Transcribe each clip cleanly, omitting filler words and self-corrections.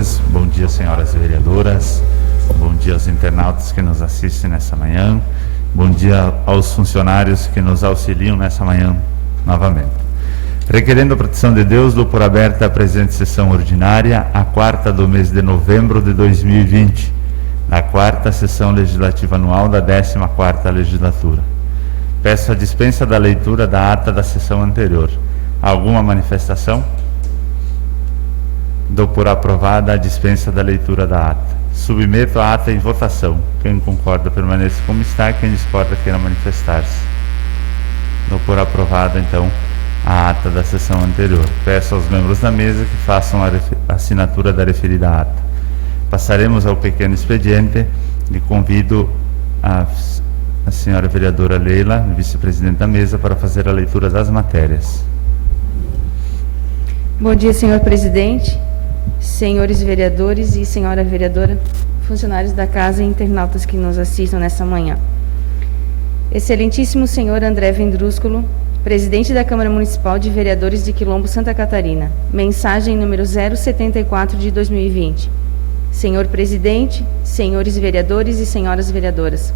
vereadores, bom dia, senhoras vereadoras, bom dia aos internautas que nos assistem nessa manhã, bom dia aos funcionários que nos auxiliam nessa manhã novamente. Requerendo a proteção de Deus, dou por aberta a presente sessão ordinária, a quarta do mês de novembro de 2020, na quarta sessão legislativa anual da 14ª legislatura. Peço a dispensa da leitura da ata da sessão anterior. Alguma manifestação? Dou por aprovada a dispensa da leitura da ata. Submeto a ata em votação. Quem concorda permaneça como está, quem discorda queira manifestar-se. Dou por aprovada, então, a ata da sessão anterior. Peço aos membros da mesa que façam a assinatura da referida ata. Passaremos ao pequeno expediente e convido a senhora vereadora Leila, vice-presidente da mesa, para fazer a leitura das matérias. Bom dia, senhor presidente, senhores vereadores e senhora vereadora, funcionários da casa e internautas que nos assistam nessa manhã. Excelentíssimo senhor André Vendrúsculo, presidente da Câmara Municipal de Vereadores de Quilombo, Santa Catarina. Mensagem número 074 de 2020. Senhor presidente, senhores vereadores e senhoras vereadoras,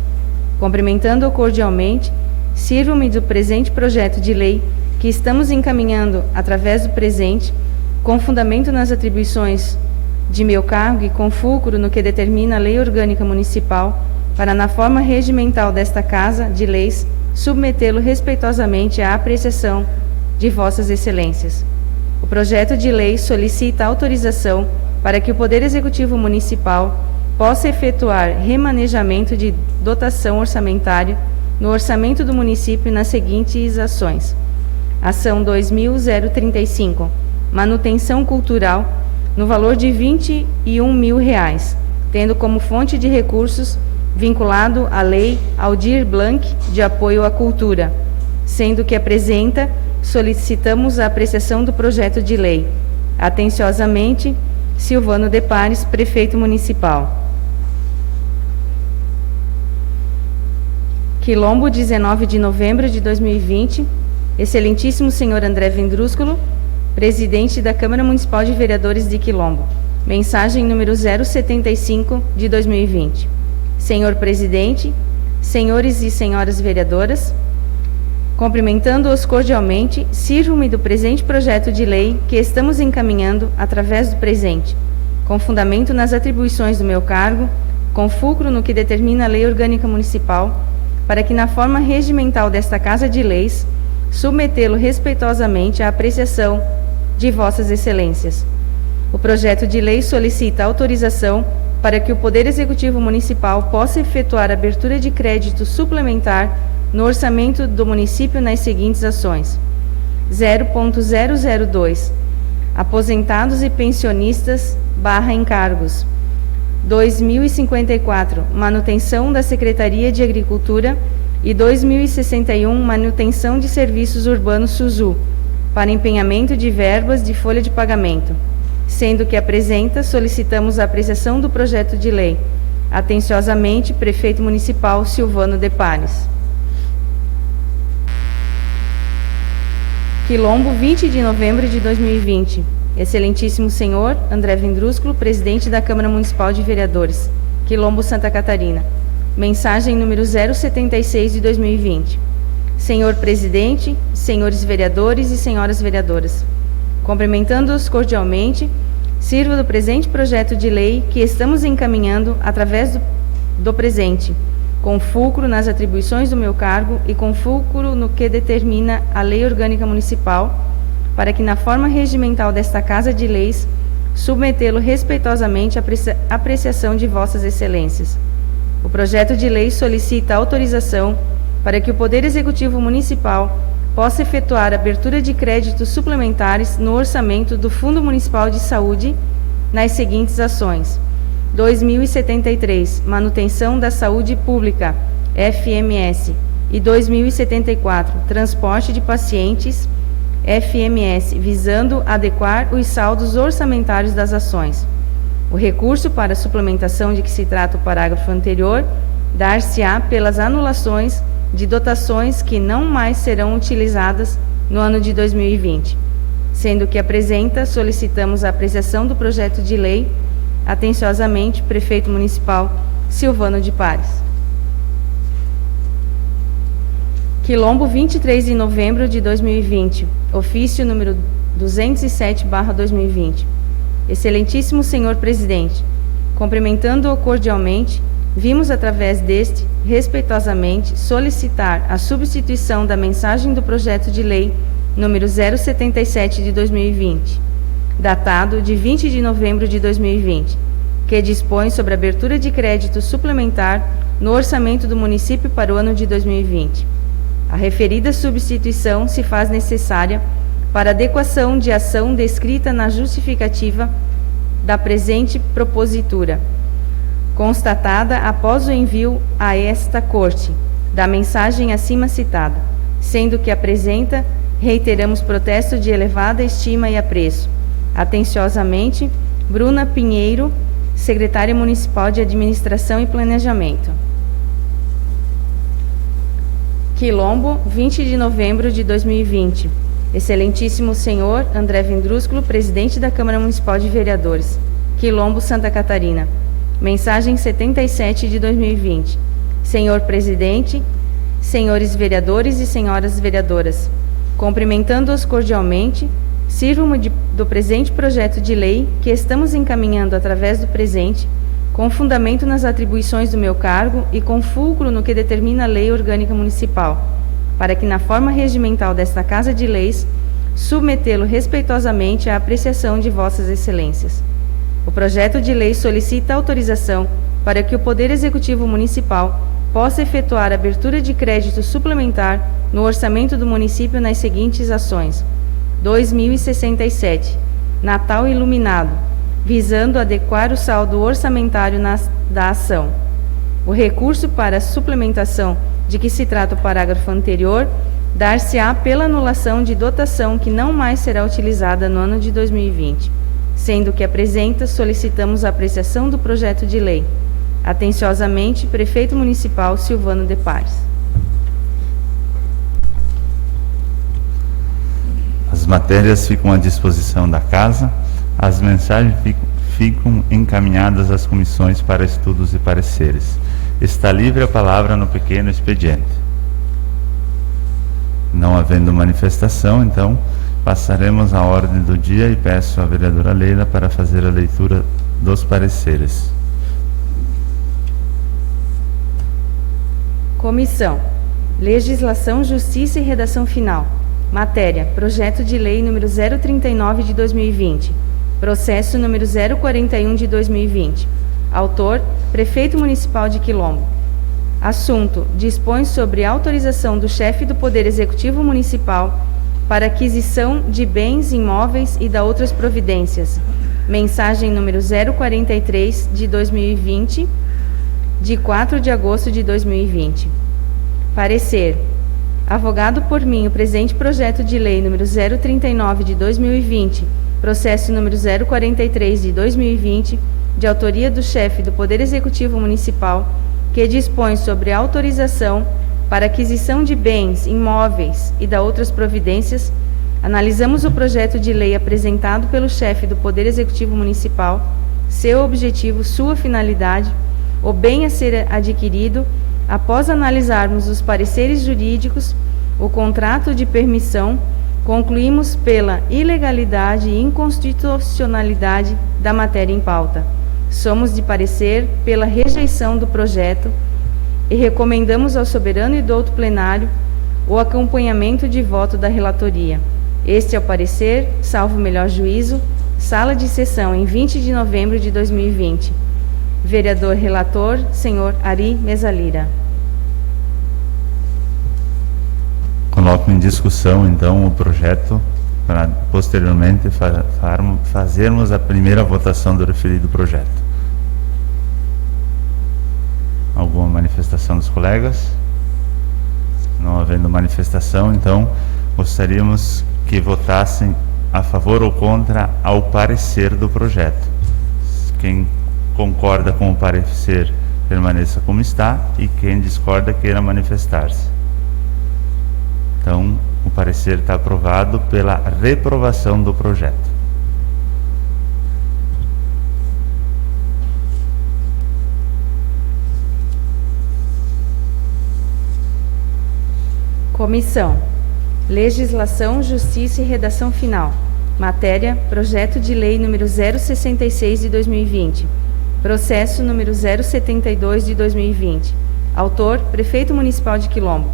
cumprimentando-o cordialmente, sirvo-me do presente projeto de lei que estamos encaminhando através do presente, com fundamento nas atribuições de meu cargo e com fulcro no que determina a Lei Orgânica Municipal, para, na forma regimental desta Casa de Leis, submetê-lo respeitosamente à apreciação de Vossas Excelências. O projeto de lei solicita autorização para que o Poder Executivo Municipal possa efetuar remanejamento de dotação orçamentária no orçamento do município nas seguintes ações. Ação 2035, manutenção cultural, no valor de R$ 21.000, tendo como fonte de recursos vinculado à Lei Aldir Blanc de apoio à cultura, sendo que apresenta, solicitamos a apreciação do projeto de lei. Atenciosamente, Silvano de Pares, prefeito municipal. Quilombo, 19 de novembro de 2020, excelentíssimo senhor André Vendrúsculo, presidente da Câmara Municipal de Vereadores de Quilombo. Mensagem número 075 de 2020. Senhor presidente, senhores e senhoras vereadoras, cumprimentando-os cordialmente, sirvo-me do presente projeto de lei que estamos encaminhando através do presente, com fundamento nas atribuições do meu cargo, com fulcro no que determina a Lei Orgânica Municipal, para que, na forma regimental desta Casa de Leis, submetê-lo respeitosamente à apreciação de Vossas Excelências. O projeto de lei solicita autorização para que o Poder Executivo Municipal possa efetuar abertura de crédito suplementar no orçamento do município nas seguintes ações. 0.002, aposentados e pensionistas / encargos. 2054, manutenção da Secretaria de Agricultura, e 2061, manutenção de serviços urbanos SUSU, para empenhamento de verbas de folha de pagamento. Sendo que apresenta, solicitamos a apreciação do projeto de lei. Atenciosamente, prefeito municipal Silvano de Pares. Quilombo, 20 de novembro de 2020. Excelentíssimo senhor André Vendrúsculo, presidente da Câmara Municipal de Vereadores, Quilombo, Santa Catarina. Mensagem número 076 de 2020. Senhor presidente, senhores vereadores e senhoras vereadoras, cumprimentando-os cordialmente, sirvo do presente projeto de lei que estamos encaminhando através do presente, com fulcro nas atribuições do meu cargo e com fulcro no que determina a Lei Orgânica Municipal, para que, na forma regimental desta Casa de Leis, submetê-lo respeitosamente à apreciação de Vossas Excelências. O projeto de lei solicita autorização para que o Poder Executivo Municipal possa efetuar abertura de créditos suplementares no orçamento do Fundo Municipal de Saúde nas seguintes ações. 2073, manutenção da saúde pública, FMS, e 2074, transporte de pacientes, FMS, visando adequar os saldos orçamentários das ações. O recurso para a suplementação de que se trata o parágrafo anterior dar-se-á pelas anulações de dotações que não mais serão utilizadas no ano de 2020. Sendo que apresenta, solicitamos a apreciação do projeto de lei Atenciosamente, Prefeito Municipal Silvano de Pares. Quilombo, 23 de novembro de 2020. Ofício número 207/2020. Excelentíssimo Senhor Presidente, cumprimentando-o cordialmente, vimos através deste, respeitosamente, solicitar a substituição da mensagem do projeto de lei número 077 de 2020, datado de 20 de novembro de 2020, que dispõe sobre a abertura de crédito suplementar no orçamento do município para o ano de 2020. A referida substituição se faz necessária para adequação de ação descrita na justificativa da presente propositura, constatada após o envio a esta Corte da mensagem acima citada, sendo que apresenta, reiteramos protesto de elevada estima e apreço. Atenciosamente, Bruna Pinheiro, Secretária Municipal de Administração e Planejamento. Quilombo, 20 de novembro de 2020. Excelentíssimo Senhor André Vendrúsculo, Presidente da Câmara Municipal de Vereadores. Quilombo, Santa Catarina. Mensagem 77 de 2020. Senhor Presidente, senhores vereadores e senhoras vereadoras, cumprimentando-os cordialmente, sirvo-me do presente projeto de lei que estamos encaminhando através do presente, com fundamento nas atribuições do meu cargo e com fulcro no que determina a Lei Orgânica Municipal, para que, na forma regimental desta Casa de Leis, submetê-lo respeitosamente à apreciação de Vossas Excelências. O projeto de lei solicita autorização para que o Poder Executivo Municipal possa efetuar a abertura de crédito suplementar no orçamento do município nas seguintes ações: 2067, Natal Iluminado, visando adequar o saldo orçamentário da ação. O recurso para a suplementação de que se trata o parágrafo anterior dar-se-á pela anulação de dotação que não mais será utilizada no ano de 2020, sendo que apresenta, solicitamos a apreciação do projeto de lei. Atenciosamente, Prefeito Municipal Silvano de Pares. As matérias ficam à disposição da Casa, as mensagens ficam encaminhadas às comissões para estudos e pareceres. Está livre a palavra no pequeno expediente. Não havendo manifestação, então, passaremos à ordem do dia e peço à vereadora Leila para fazer a leitura dos pareceres. Comissão. Legislação, Justiça e Redação Final. Matéria: Projeto de Lei número 039 de 2020. Processo número 041 de 2020. Autor: Prefeito Municipal de Quilombo. Assunto: dispõe sobre autorização do chefe do Poder Executivo Municipal para aquisição de bens imóveis e da outras providências. Mensagem número 043 de 2020, de 4 de agosto de 2020. Parecer: avogado por mim o presente projeto de lei número 039 de 2020, processo número 043 de 2020, de autoria do chefe do Poder Executivo Municipal, que dispõe sobre autorização para aquisição de bens, imóveis e da outras providências, analisamos o projeto de lei apresentado pelo chefe do Poder Executivo Municipal, seu objetivo, sua finalidade, o bem a ser adquirido. Após analisarmos os pareceres jurídicos, o contrato de permissão, concluímos pela ilegalidade e inconstitucionalidade da matéria em pauta. Somos de parecer pela rejeição do projeto e recomendamos ao soberano e douto plenário o acompanhamento de voto da relatoria. Este é o parecer, salvo melhor juízo, sala de sessão em 20 de novembro de 2020. Vereador relator, senhor Ari Mesalira. Coloco em discussão, então, o projeto para, posteriormente, fazermos a primeira votação do referido projeto. Alguma manifestação dos colegas? Não havendo manifestação, então, gostaríamos que votassem a favor ou contra ao parecer do projeto. Quem concorda com o parecer, permaneça como está, e quem discorda, queira manifestar-se. Então, o parecer está aprovado pela reprovação do projeto. Comissão: Legislação, Justiça e Redação Final. Matéria: Projeto de Lei número 066 de 2020. Processo número 072 de 2020. Autor: Prefeito Municipal de Quilombo.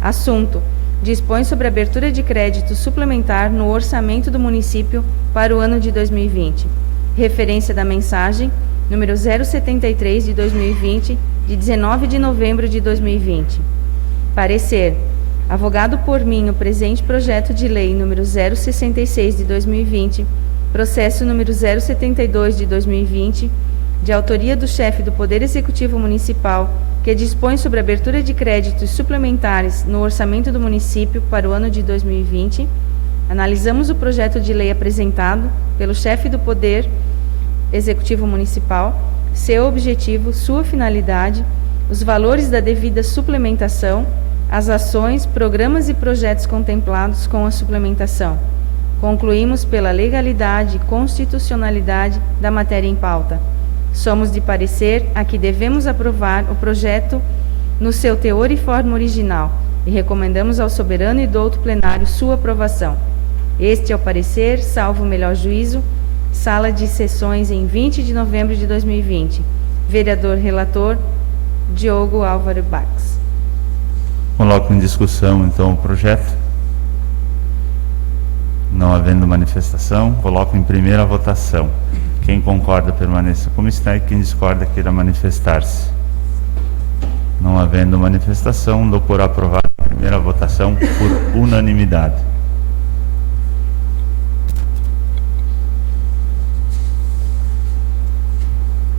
Assunto: dispõe sobre abertura de crédito suplementar no orçamento do município para o ano de 2020. Referência da mensagem número 073 de 2020, de 19 de novembro de 2020. Parecer: avogado por mim o presente projeto de lei número 066 de 2020, processo número 072 de 2020, de autoria do chefe do Poder Executivo Municipal, que dispõe sobre abertura de créditos suplementares no orçamento do município para o ano de 2020, analisamos o projeto de lei apresentado pelo chefe do Poder Executivo Municipal, seu objetivo, sua finalidade, os valores da devida suplementação, as ações, programas e projetos contemplados com a suplementação. Concluímos pela legalidade e constitucionalidade da matéria em pauta. Somos de parecer a que devemos aprovar o projeto no seu teor e forma original e recomendamos ao soberano e douto plenário sua aprovação. Este é o parecer, salvo o melhor juízo, sala de sessões em 20 de novembro de 2020. Vereador relator, Diogo Álvaro Bax. Coloco em discussão, então, o projeto. Não havendo manifestação, coloco em primeira votação. Quem concorda, permaneça como está, e quem discorda, queira manifestar-se. Não havendo manifestação, dou por aprovada a primeira votação por unanimidade.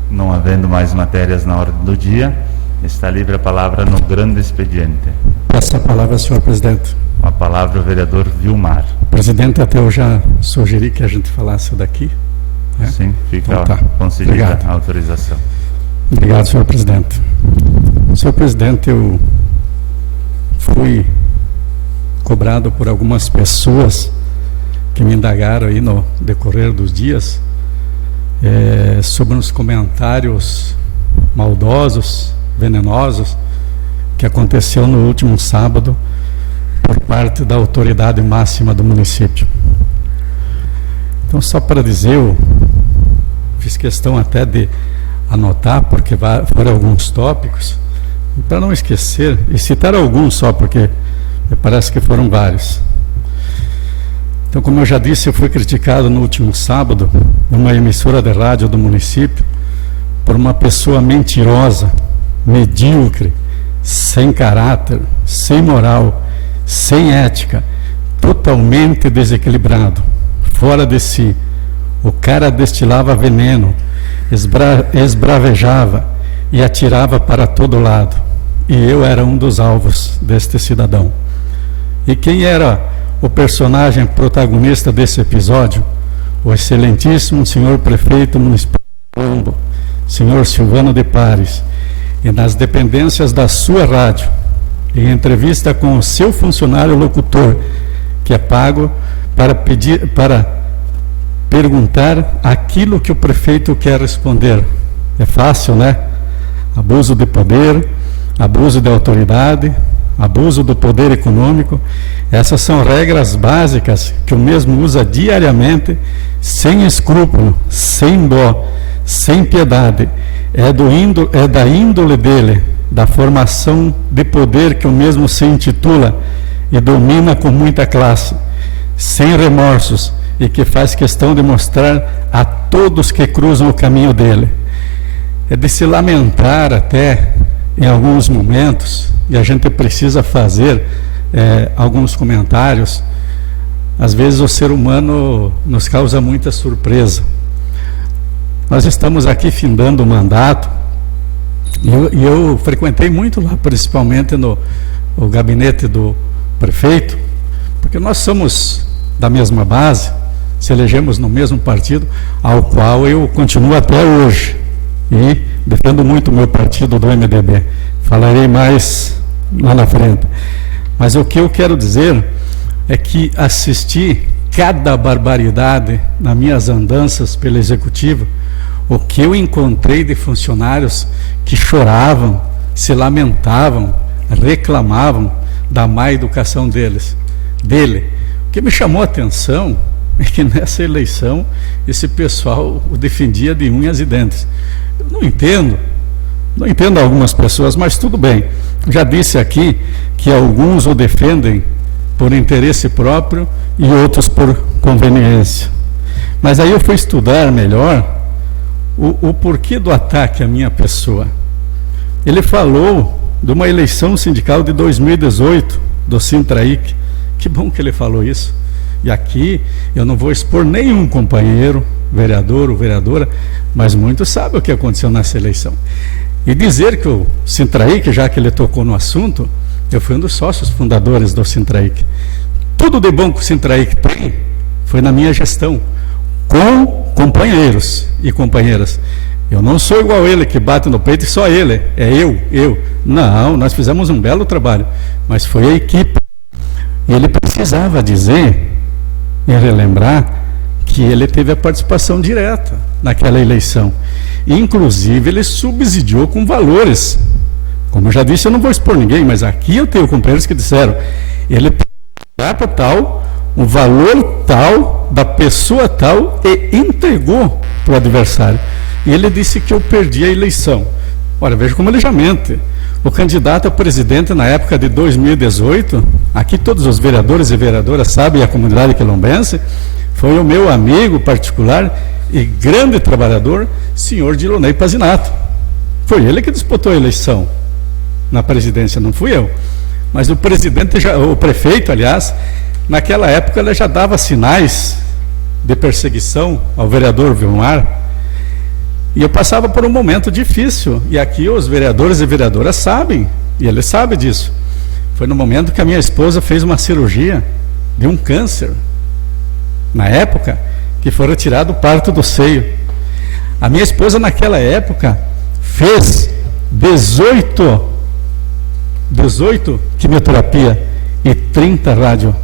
Não havendo mais matérias na ordem do dia, está livre a palavra no grande expediente. Passa a palavra, senhor presidente. Com a palavra o vereador Vilmar. Presidente, até eu já sugeri que a gente falasse daqui. Né? Sim, fica então, tá. concedida Obrigado. a autorização. Obrigado, senhor presidente. Senhor presidente, eu fui cobrado por algumas pessoas que me indagaram aí no decorrer dos dias sobre uns comentários maldosos, venenosos, que aconteceu no último sábado por parte da autoridade máxima do município. Então, só para dizer, eu fiz questão até de anotar, porque foram alguns tópicos, para não esquecer, e citar alguns só, porque me parece que foram vários. Então, como eu já disse, eu fui criticado no último sábado, numa emissora de rádio do município, por uma pessoa mentirosa, medíocre, sem caráter, sem moral, sem ética, totalmente desequilibrado, fora de si. O cara destilava veneno, esbravejava e atirava para todo lado. E eu era um dos alvos deste cidadão. E quem era o personagem protagonista desse episódio? O excelentíssimo senhor prefeito municipal de Quilombo, senhor Silvano de Pares, e nas dependências da sua rádio, em entrevista com o seu funcionário locutor, que é pago para perguntar aquilo que o prefeito quer responder. É fácil, né? Abuso de poder, abuso de autoridade, abuso do poder econômico. Essas são regras básicas que o mesmo usa diariamente, sem escrúpulo, sem dó, sem piedade. É da índole dele, da formação de poder que o mesmo se intitula e domina com muita classe, sem remorsos, e que faz questão de mostrar a todos que cruzam o caminho dele. É de se lamentar até em alguns momentos, e a gente precisa fazer alguns comentários. Às vezes o ser humano nos causa muita surpresa. Nós estamos aqui findando o mandato, e eu frequentei muito lá, principalmente no gabinete do prefeito, porque nós somos da mesma base, se elegemos no mesmo partido, ao qual eu continuo até hoje, e defendo muito o meu partido do MDB. Falarei mais lá na frente. Mas o que eu quero dizer é que assisti cada barbaridade nas minhas andanças pelo Executivo, o que eu encontrei de funcionários que choravam, se lamentavam, reclamavam da má educação dele. O que me chamou a atenção é que nessa eleição esse pessoal o defendia de unhas e dentes. Eu não entendo algumas pessoas, mas tudo bem. Já disse aqui que alguns o defendem por interesse próprio e outros por conveniência. Mas aí eu fui estudar melhor o porquê do ataque à minha pessoa. Ele falou de uma eleição sindical de 2018 do Sintraic. Que bom que ele falou isso. E aqui eu não vou expor nenhum companheiro, vereador ou vereadora, mas muitos sabem o que aconteceu nessa eleição. E dizer que o Sintraic, já que ele tocou no assunto, eu fui um dos sócios fundadores do Sintraic. Tudo de bom que o Sintraic tem foi na minha gestão, com companheiros e companheiras. Eu não sou igual ele, que bate no peito e só ele, é eu. Não, nós fizemos um belo trabalho, mas foi a equipe. E ele precisava dizer e relembrar que ele teve a participação direta naquela eleição. E, inclusive, ele subsidiou com valores. Como eu já disse, eu não vou expor ninguém, mas aqui eu tenho companheiros que disseram, ele data tal, um valor tal, da pessoa tal, e entregou para o adversário. E ele disse que eu perdi a eleição. Olha, veja como ele já mente. O candidato a presidente na época de 2018, aqui todos os vereadores e vereadoras sabem, a comunidade quilombense, foi o meu amigo particular e grande trabalhador, senhor Dilonei Pazinato. Foi ele que disputou a eleição na presidência, não fui eu. Mas o prefeito, aliás, naquela época ele já dava sinais de perseguição ao vereador Vilmar. E eu passava por um momento difícil, e aqui os vereadores e vereadoras sabem, e ele sabe disso. Foi no momento que a minha esposa fez uma cirurgia de um câncer, na época, que foi retirado o parto do seio. A minha esposa naquela época fez 18 quimioterapia e 30 rádio.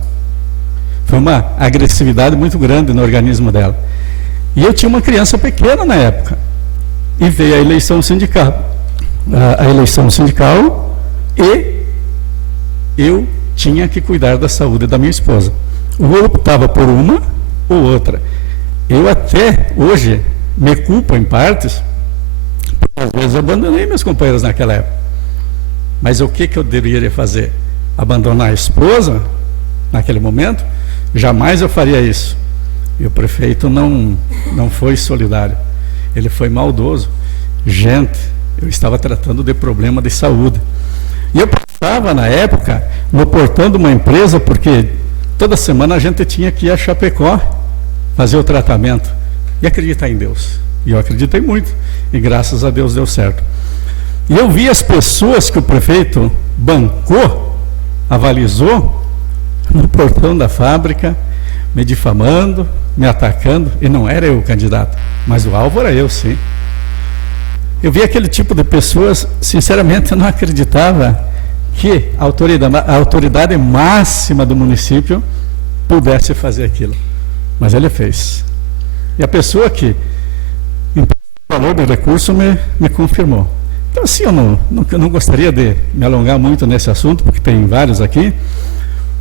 Foi uma agressividade muito grande no organismo dela. E eu tinha uma criança pequena na época. E veio a eleição sindical. E eu tinha que cuidar da saúde da minha esposa. Ou optava por uma ou outra. Eu até hoje me culpo em partes, porque às vezes abandonei meus companheiros naquela época. Mas o que eu deveria fazer? Abandonar a esposa naquele momento? Jamais eu faria isso. E o prefeito não foi solidário. Ele foi maldoso. Gente, eu estava tratando de problema de saúde. E eu passava, na época, no portão de uma empresa, porque toda semana a gente tinha que ir a Chapecó fazer o tratamento e acreditar em Deus. E eu acreditei muito. E graças a Deus deu certo. E eu vi as pessoas que o prefeito bancou, avalizou, no portão da fábrica, me difamando, me atacando, e não era eu o candidato, mas o alvo era eu, sim. Eu vi aquele tipo de pessoas, sinceramente eu não acreditava que a autoridade máxima do município pudesse fazer aquilo, mas ele fez. E a pessoa que o valor do recurso me confirmou. Então assim, eu não gostaria de me alongar muito nesse assunto, porque tem vários aqui,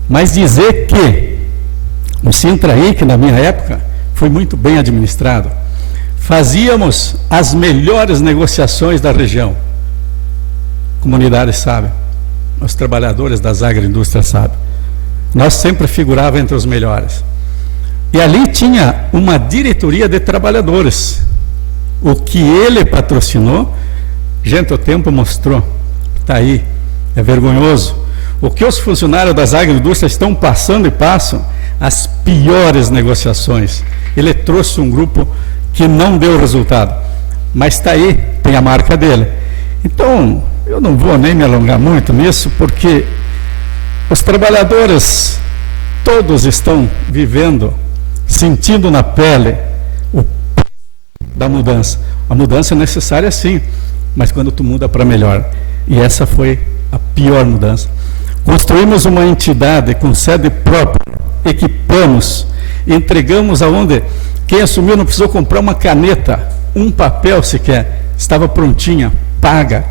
mas dizer que o Sintraic, na minha época, foi muito bem administrado. Fazíamos as melhores negociações da região. A comunidade sabe, os trabalhadores das agroindústrias sabem. Nós sempre figurávamos entre os melhores. E ali tinha uma diretoria de trabalhadores. O que ele patrocinou, gente, o tempo mostrou. Está aí, é vergonhoso. O que os funcionários das agroindústrias estão passando e passam, as piores negociações. Ele trouxe um grupo que não deu resultado, mas está aí, tem a marca dele. Então, eu não vou nem me alongar muito nisso, porque os trabalhadores todos estão vivendo, sentindo na pele o da mudança. A mudança é necessária sim, mas quando tu muda para melhor. E essa foi a pior mudança. Construímos uma entidade com sede própria, equipamos, entregamos aonde quem assumiu não precisou comprar uma caneta, um papel sequer, estava prontinha, paga.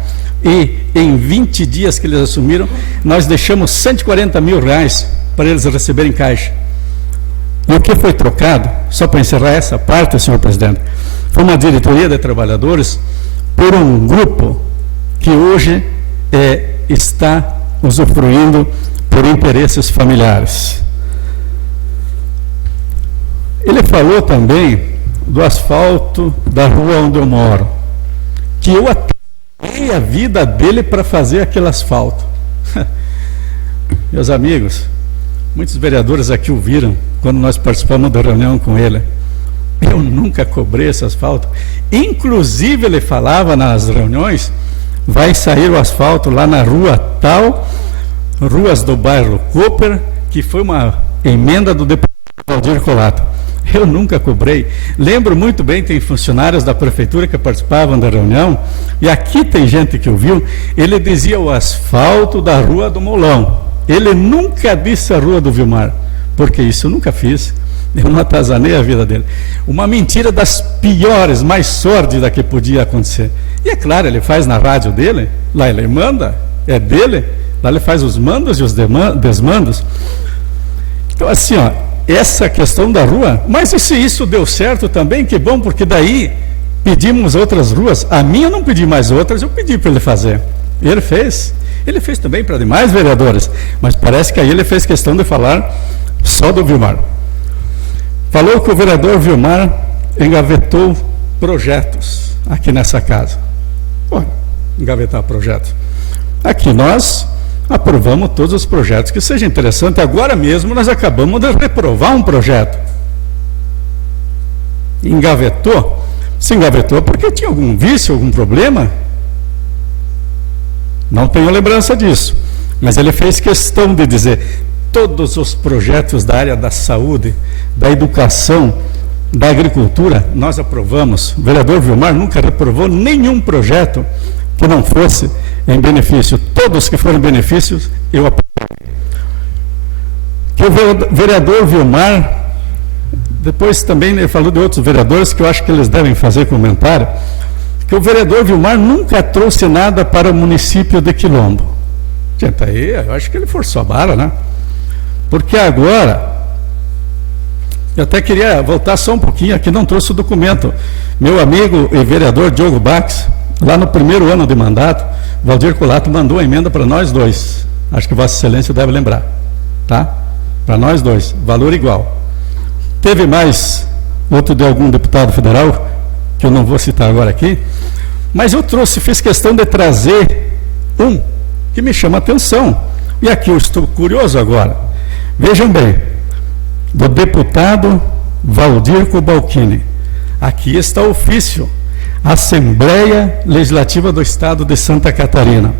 e em 20 dias que eles assumiram, nós deixamos 140 mil reais para eles receberem caixa. E o que foi trocado, só para encerrar essa parte, senhor presidente, foi uma diretoria de trabalhadores por um grupo que hoje está usufruindo por interesses familiares. Ele falou também do asfalto da rua onde eu moro, que eu atendi a vida dele para fazer aquele asfalto. Meus amigos, muitos vereadores aqui o viram quando nós participamos da reunião com ele. Eu nunca cobrei esse asfalto. Inclusive, ele falava nas reuniões, vai sair o asfalto lá na rua tal, ruas do bairro Cooper, que foi uma emenda do deputado Valdir Colato. Eu nunca cobrei. Lembro muito bem, tem funcionários da prefeitura que participavam da reunião, e aqui tem gente que ouviu, ele dizia o asfalto da rua do Molão. Ele nunca disse a rua do Vilmar, porque isso eu nunca fiz. Eu não atazanei a vida dele. Uma mentira das piores, mais sórdidas que podia acontecer. E é claro, ele faz na rádio dele, lá ele manda, é dele, lá ele faz os mandos e os desmandos. Então assim, ó, essa questão da rua, mas e se isso deu certo também, que bom, porque daí pedimos outras ruas. A minha eu não pedi mais outras, eu pedi para ele fazer. E ele fez. Ele fez também para demais vereadores, mas parece que aí ele fez questão de falar só do Vilmar. Falou que o vereador Vilmar engavetou projetos aqui nessa casa. Pô, engavetar projetos. Aqui nós aprovamos todos os projetos que sejam interessantes. Agora mesmo nós acabamos de reprovar um projeto. Engavetou? Se engavetou porque tinha algum vício, algum problema? Não tenho lembrança disso. Mas ele fez questão de dizer: todos os projetos da área da saúde, da educação, da agricultura, nós aprovamos. O vereador Vilmar nunca reprovou nenhum projeto que não fosse em benefício. Todos que foram benefícios, eu aprovei. Que o vereador Vilmar, depois também ele falou de outros vereadores que eu acho que eles devem fazer comentário, que o vereador Vilmar nunca trouxe nada para o município de Quilombo. Gente, aí eu acho que ele forçou a barra, né? Porque agora, eu até queria voltar só um pouquinho, aqui não trouxe o documento. Meu amigo e vereador Diogo Bax, lá no primeiro ano de mandato, Valdir Colato mandou a emenda para nós dois. Acho que Vossa Excelência deve lembrar, tá? Para nós dois, valor igual. Teve mais outro de algum deputado federal, que eu não vou citar agora aqui, mas eu fiz questão de trazer um que me chama a atenção. E aqui eu estou curioso agora. Vejam bem, do deputado Valdir Cobalcini. Aqui está o ofício, Assembleia Legislativa do Estado de Santa Catarina.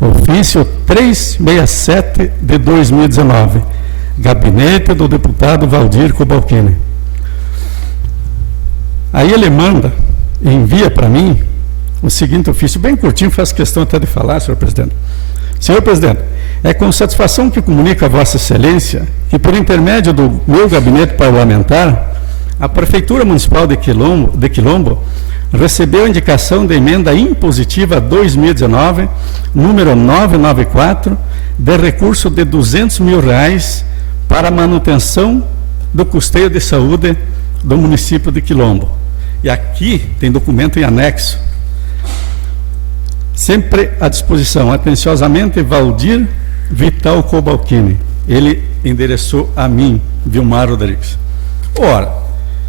Ofício 367 de 2019. Gabinete do deputado Valdir Cobalcini. Aí ele manda, envia para mim o seguinte ofício, bem curtinho, faço questão até de falar, senhor presidente. Senhor presidente, é com satisfação que comunico a Vossa Excelência que, por intermédio do meu gabinete parlamentar, a Prefeitura Municipal de Quilombo recebeu a indicação de emenda impositiva 2019, número 994, de recurso de R$200 mil para a manutenção do custeio de saúde do município de Quilombo. E aqui tem documento em anexo. Sempre à disposição, atenciosamente, Valdir Vital Cobalcini. Ele endereçou a mim, Vilmar Rodrigues. Ora,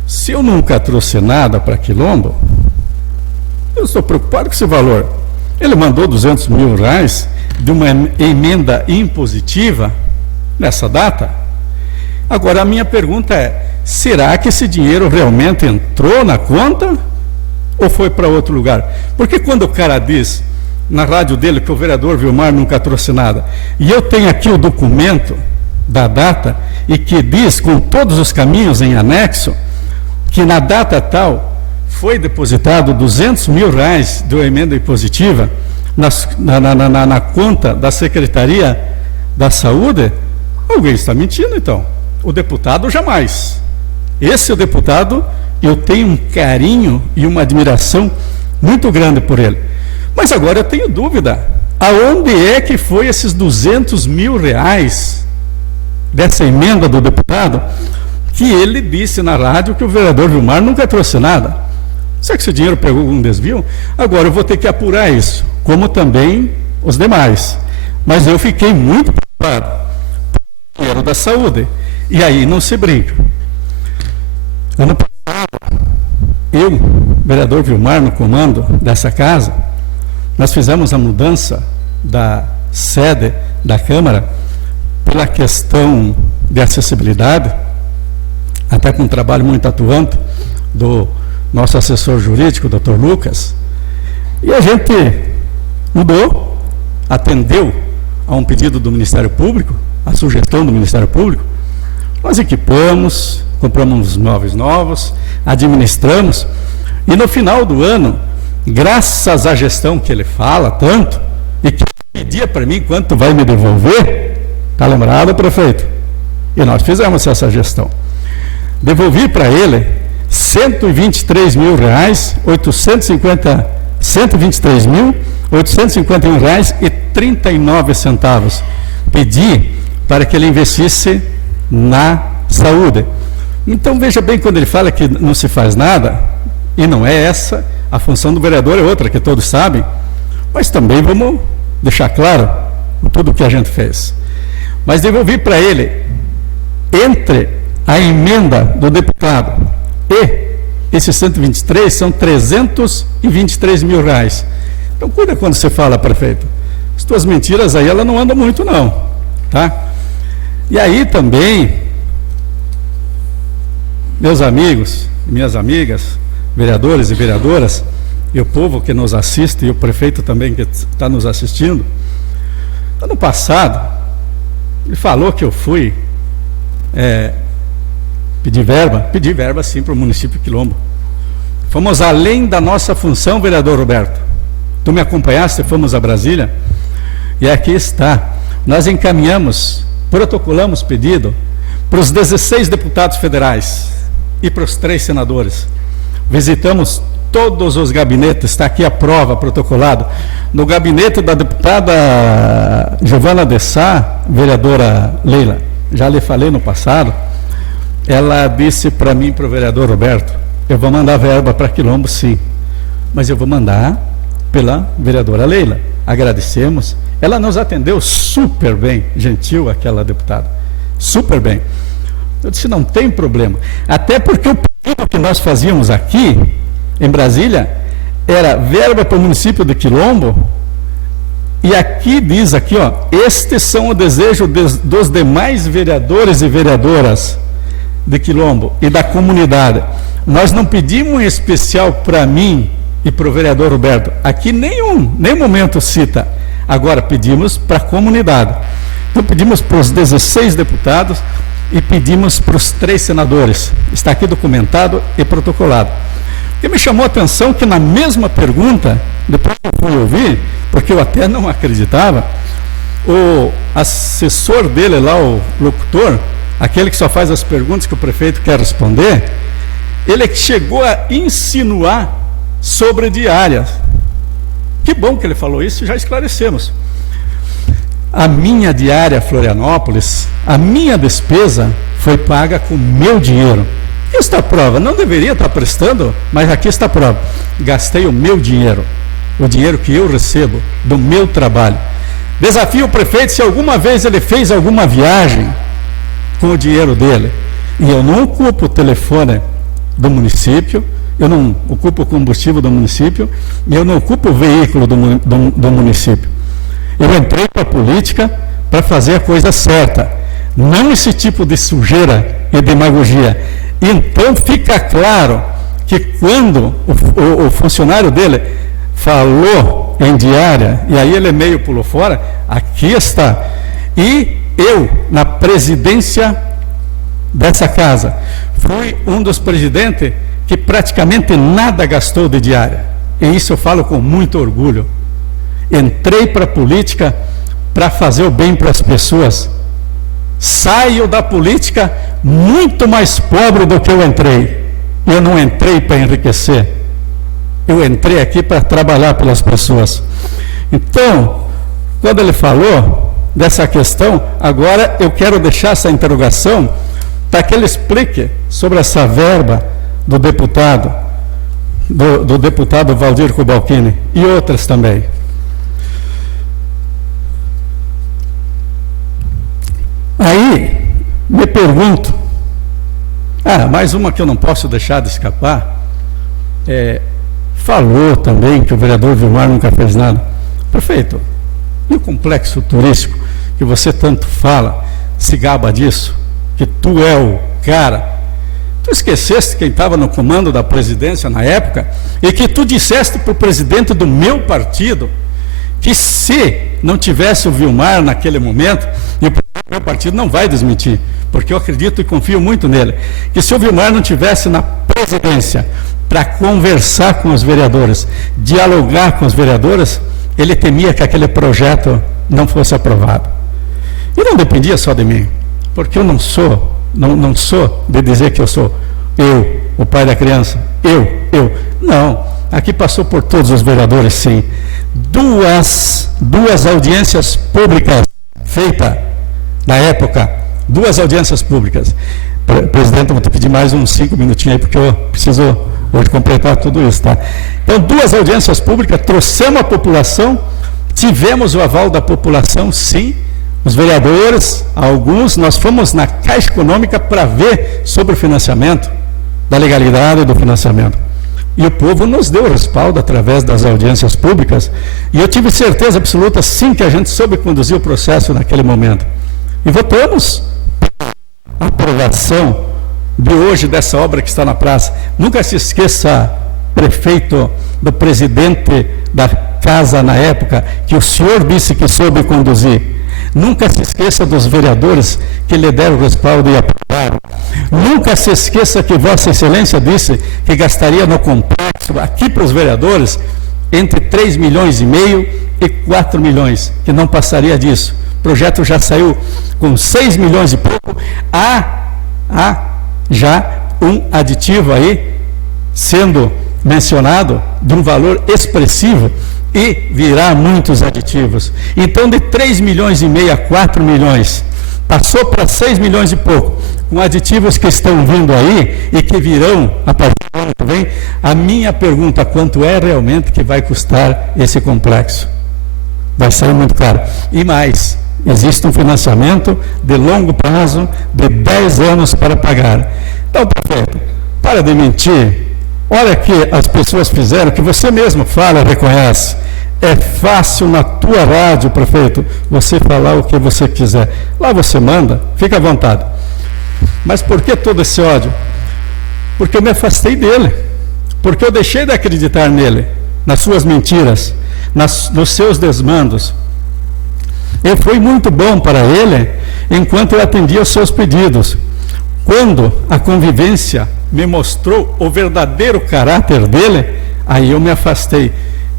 se eu nunca trouxe nada para Quilombo, eu estou preocupado com esse valor. Ele mandou R$200 mil de uma emenda impositiva nessa data. Agora, a minha pergunta é: será que esse dinheiro realmente entrou na conta ou foi para outro lugar? Porque quando o cara diz na rádio dele que o vereador Vilmar nunca trouxe nada, e eu tenho aqui o documento da data, e que diz, com todos os caminhos em anexo, que na data tal foi depositado R$200 mil de uma emenda impositiva na conta da Secretaria da Saúde, alguém está mentindo então. O deputado jamais. Esse é o deputado, eu tenho um carinho e uma admiração muito grande por ele. Mas agora eu tenho dúvida, aonde é que foi esses 200 mil reais dessa emenda do deputado, que ele disse na rádio que o vereador Vilmar nunca trouxe nada? Será que esse dinheiro pegou algum desvio? Agora eu vou ter que apurar isso, como também os demais. Mas eu fiquei muito preocupado com o dinheiro da saúde. E aí não se brinca. Ano passado, eu, vereador Vilmar, no comando dessa casa, nós fizemos a mudança da sede da Câmara pela questão de acessibilidade, até com um trabalho muito atuante do nosso assessor jurídico, Dr. Lucas, e a gente mudou, atendeu a um pedido do Ministério Público, a sugestão do Ministério Público. Nós equipamos, compramos móveis novos, administramos, e no final do ano, graças à gestão que ele fala tanto, e que pedia para mim quanto vai me devolver, está lembrado, prefeito? E nós fizemos essa gestão. Devolvi para ele R$ 123.851,39. Pedi para que ele investisse na saúde. Então veja bem, quando ele fala que não se faz nada, e não é essa a função do vereador, é outra, que todos sabem, mas também vamos deixar claro tudo o que a gente fez. Mas devolvi para ele, entre a emenda do deputado e esses 123, são 323 mil reais. Então cuida quando você fala, prefeito. As tuas mentiras aí, ela não anda muito não, tá? E aí também, meus amigos e minhas amigas, vereadores e vereadoras, e o povo que nos assiste, e o prefeito também que está nos assistindo, ano passado, ele falou que eu fui pedir verba sim para o município de Quilombo. Fomos além da nossa função, vereador Roberto. Tu me acompanhaste, fomos a Brasília, e aqui está. Nós encaminhamos, protocolamos pedido para os 16 deputados federais e para os 3 senadores. Visitamos todos os gabinetes, está aqui a prova, protocolado. No gabinete da deputada Giovana de Sá, vereadora Leila, já lhe falei no passado, ela disse para mim, para o vereador Roberto, eu vou mandar verba para Quilombo, sim, mas eu vou mandar pela vereadora Leila. Agradecemos, ela nos atendeu super bem, gentil aquela deputada, super bem. Eu disse, não tem problema, até porque o pedido que nós fazíamos aqui em Brasília era verba para o município de Quilombo, e aqui diz aqui, ó, estes são o desejo dos demais vereadores e vereadoras de Quilombo e da comunidade. Nós não pedimos em especial para mim e para o vereador Roberto, aqui nenhum momento cita. Agora pedimos para a comunidade. Então pedimos para os 16 deputados e pedimos para os 3 senadores. Está aqui documentado e protocolado. O que me chamou a atenção que na mesma pergunta, depois que eu fui ouvir, porque eu até não acreditava, o assessor dele lá, o locutor, aquele que só faz as perguntas que o prefeito quer responder, ele chegou a insinuar sobre diárias. Que bom que ele falou isso, já esclarecemos. A minha diária Florianópolis, a minha despesa foi paga com meu dinheiro. Aqui está a prova, não deveria estar prestando, mas aqui está a prova. Gastei o meu dinheiro, o dinheiro que eu recebo do meu trabalho. Desafio o prefeito se alguma vez ele fez alguma viagem com o dinheiro dele. E eu não ocupo o telefone do município, eu não ocupo o combustível do município, e eu não ocupo o veículo do município. Eu entrei para a política para fazer a coisa certa, não esse tipo de sujeira e demagogia. Então fica claro que quando o funcionário dele falou em diária, e aí ele meio pulou fora, aqui está. E eu, na presidência dessa casa, fui um dos presidentes que praticamente nada gastou de diária. E isso eu falo com muito orgulho. Entrei para a política para fazer o bem para as pessoas. Saio da política muito mais pobre do que eu entrei. Eu não entrei para enriquecer. Eu entrei aqui para trabalhar pelas pessoas. Então, quando ele falou dessa questão, agora eu quero deixar essa interrogação para que ele explique sobre essa verba do deputado, do deputado Valdir Kubalcini e outras também. Aí, me pergunto, mais uma que eu não posso deixar de escapar, falou também que o vereador Vilmar nunca fez nada. Prefeito, e o complexo turístico que você tanto fala, se gaba disso, que tu é o cara, tu esqueceste quem estava no comando da presidência na época e que tu disseste para o presidente do meu partido que se não tivesse o Vilmar naquele momento, e o meu partido não vai desmentir, porque eu acredito e confio muito nele, que se o Vilmar não tivesse na presidência para conversar com os vereadores, dialogar com os vereadores, ele temia que aquele projeto não fosse aprovado. E não dependia só de mim, porque eu não sou de dizer que eu sou eu, o pai da criança, eu. Não, aqui passou por todos os vereadores, sim. Duas audiências públicas feitas na época, 2 audiências públicas. Presidente, eu vou te pedir mais uns 5 minutinhos aí, porque eu preciso hoje completar tudo isso, tá? Então, 2 audiências públicas, trouxemos a população, tivemos o aval da população, sim. Os vereadores, alguns, nós fomos na Caixa Econômica para ver sobre o financiamento, da legalidade do financiamento. E o povo nos deu respaldo através das audiências públicas, e eu tive certeza absoluta, sim, que a gente soube conduzir o processo naquele momento. E votamos a aprovação de hoje dessa obra que está na praça. Nunca se esqueça, prefeito, do presidente da casa na época, que o senhor disse que soube conduzir. Nunca se esqueça dos vereadores que lhe deram respaldo e aprovaram. Nunca se esqueça que Vossa Excelência disse que gastaria no complexo, aqui para os vereadores, entre 3,5 milhões e 4 milhões, que não passaria disso. O projeto já saiu com 6 milhões e pouco. Há já um aditivo aí sendo mencionado de um valor expressivo, e virá muitos aditivos. Então, de 3,5 milhões a 4 milhões, passou para 6 milhões e pouco, com aditivos que estão vindo aí e que virão a partir do ano que vem. A minha pergunta, quanto é realmente que vai custar esse complexo? Vai sair muito caro. E mais, existe um financiamento de longo prazo, de 10 anos para pagar. Então, prefeito, para de mentir. Olha que as pessoas fizeram, que você mesmo fala, reconhece. É fácil na tua rádio, prefeito, você falar o que você quiser. Lá você manda, fica à vontade. Mas por que todo esse ódio? Porque eu me afastei dele. Porque eu deixei de acreditar nele, nas suas mentiras, nos seus desmandos. Eu fui muito bom para ele enquanto eu atendia os seus pedidos. Quando a convivência me mostrou o verdadeiro caráter dele, aí eu me afastei.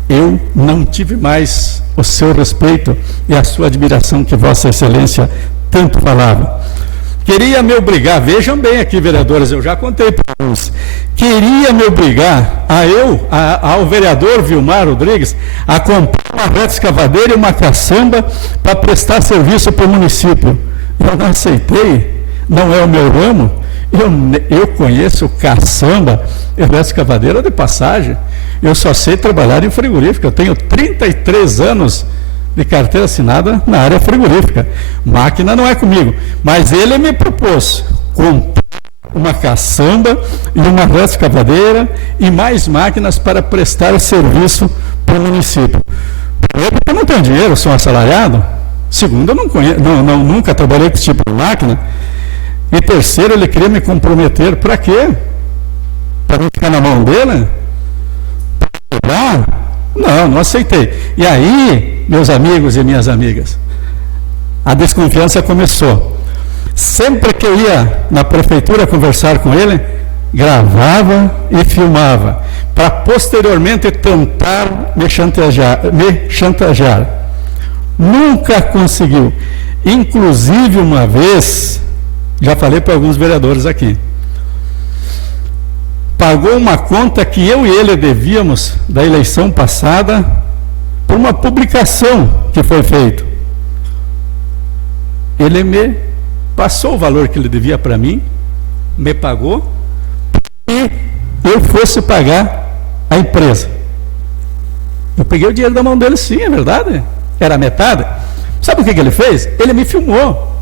Eu não tive mais o seu respeito e a sua admiração que Vossa Excelência tanto falava. Queria me obrigar, vejam bem aqui, vereadores, eu já contei para uns, queria me obrigar ao vereador Vilmar Rodrigues a comprar uma reta escavadeira e uma caçamba para prestar serviço para o município. Eu não aceitei, não é o meu ramo. Eu conheço caçamba e reta escavadeira de passagem. Eu só sei trabalhar em frigorífica. Eu tenho 33 anos de carteira assinada na área frigorífica. Máquina não é comigo. Mas ele me propôs comprar uma caçamba e uma reta escavadeira e mais máquinas para prestar serviço para o município. Primeiro, porque eu não tenho dinheiro, sou assalariado. Segundo, eu nunca trabalhei com esse tipo de máquina. E terceiro, ele queria me comprometer para quê? Para não ficar na mão dele? Para cobrar? Não aceitei. E aí, meus amigos e minhas amigas, a desconfiança começou. Sempre que eu ia na prefeitura conversar com ele, gravava e filmava, para posteriormente tentar me chantagear. Nunca conseguiu. Inclusive, uma vez, já falei para alguns vereadores aqui, pagou uma conta que eu e ele devíamos da eleição passada por uma publicação que foi feita. Ele me passou o valor que ele devia para mim, me pagou, e eu fosse pagar a empresa. Eu peguei o dinheiro da mão dele, sim, é verdade. Era metade. Sabe o que ele fez? Ele me filmou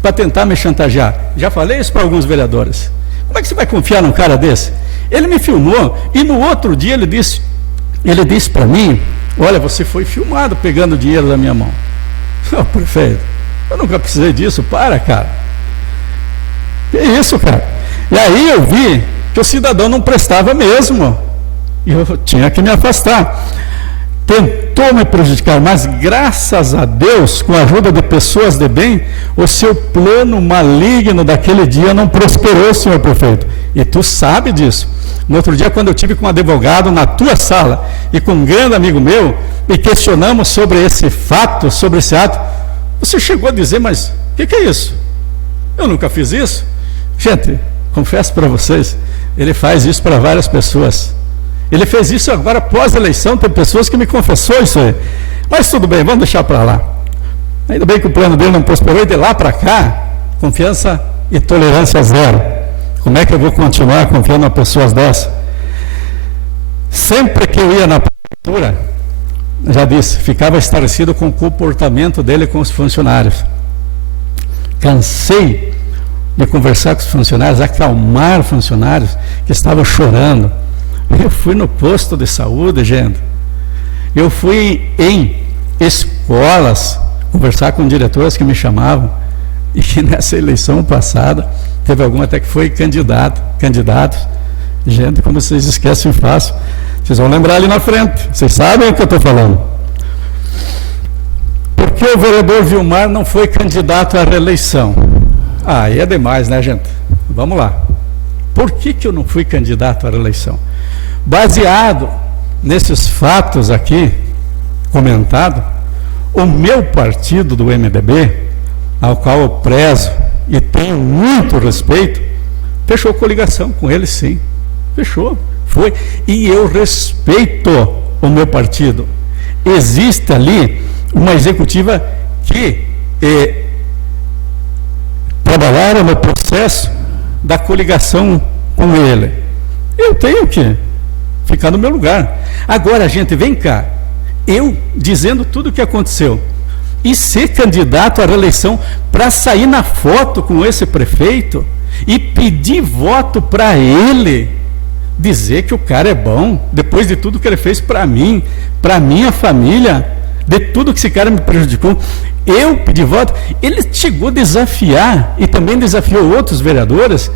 para tentar me chantagear. Já falei isso para alguns vereadores. Como é que você vai confiar num cara desse? Ele me filmou e no outro dia ele disse para mim: olha, você foi filmado pegando o dinheiro da minha mão. Não, prefeito, eu nunca precisei disso. Para, cara. Que isso, cara? E aí eu vi que o cidadão não prestava mesmo. E eu tinha que me afastar. Tentou me prejudicar, mas graças a Deus, com a ajuda de pessoas de bem, o seu plano maligno daquele dia não prosperou, senhor prefeito. E tu sabe disso. No outro dia, quando eu tive com um advogado na tua sala e com um grande amigo meu, e questionamos sobre esse fato, sobre esse ato, você chegou a dizer: mas o que é isso? Eu nunca fiz isso. Gente, confesso para vocês, ele faz isso para várias pessoas. Ele fez isso agora pós-eleição, tem pessoas que me confessou isso aí. Mas tudo bem, vamos deixar para lá. Ainda bem que o plano dele não prosperou, e de lá para cá, confiança e tolerância zero. Como é que eu vou continuar confiando em pessoas dessas? Sempre que eu ia na prefeitura, já disse, ficava estarrecido com o comportamento dele com os funcionários. Cansei de conversar com os funcionários, acalmar funcionários que estavam chorando. Eu fui no posto de saúde, gente. Eu fui em escolas conversar com diretoras que me chamavam. E nessa eleição passada, teve algum até que foi candidatos. Gente, como vocês esquecem fácil. Vocês vão lembrar ali na frente. Vocês sabem o que eu estou falando. Por que o vereador Vilmar não foi candidato à reeleição? Aí é demais, né, gente? Vamos lá. Por que eu não fui candidato à reeleição? Baseado nesses fatos aqui comentados, o meu partido do MDB, ao qual eu prezo e tenho muito respeito, fechou coligação com ele, sim. Fechou, foi. E eu respeito o meu partido. Existe ali uma executiva que trabalharam no processo da coligação com ele. Eu tenho que ficar no meu lugar. Agora, gente, vem cá. Eu dizendo tudo o que aconteceu e ser candidato à reeleição para sair na foto com esse prefeito e pedir voto para ele, dizer que o cara é bom, depois de tudo que ele fez para mim, para minha família, de tudo que esse cara me prejudicou, eu pedi voto. Ele chegou a desafiar, e também desafiou outros vereadores,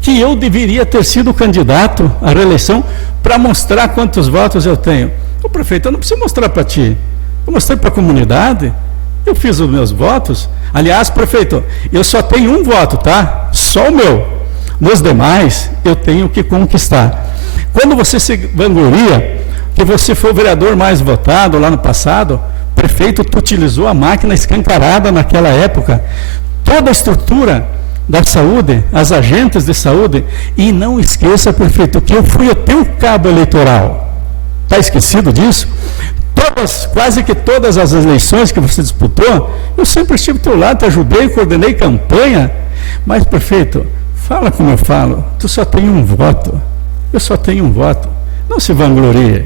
que eu deveria ter sido candidato à reeleição para mostrar quantos votos eu tenho. Ô prefeito, eu não preciso mostrar para ti, eu mostrei para a comunidade, eu fiz os meus votos. Aliás, prefeito, eu só tenho um voto, tá? Só o meu. Nos demais, eu tenho que conquistar. Quando você se vangloria que você foi o vereador mais votado lá no passado, prefeito, tu utilizou a máquina escancarada naquela época, toda a estrutura da saúde, as agentes de saúde, e não esqueça, prefeito, que eu fui o teu cabo eleitoral. Está esquecido disso? Quase que todas as eleições que você disputou, eu sempre estive do teu lado, te ajudei, coordenei campanha. Mas, prefeito, fala como eu falo, tu só tem um voto. Eu só tenho um voto. Não se vanglorie.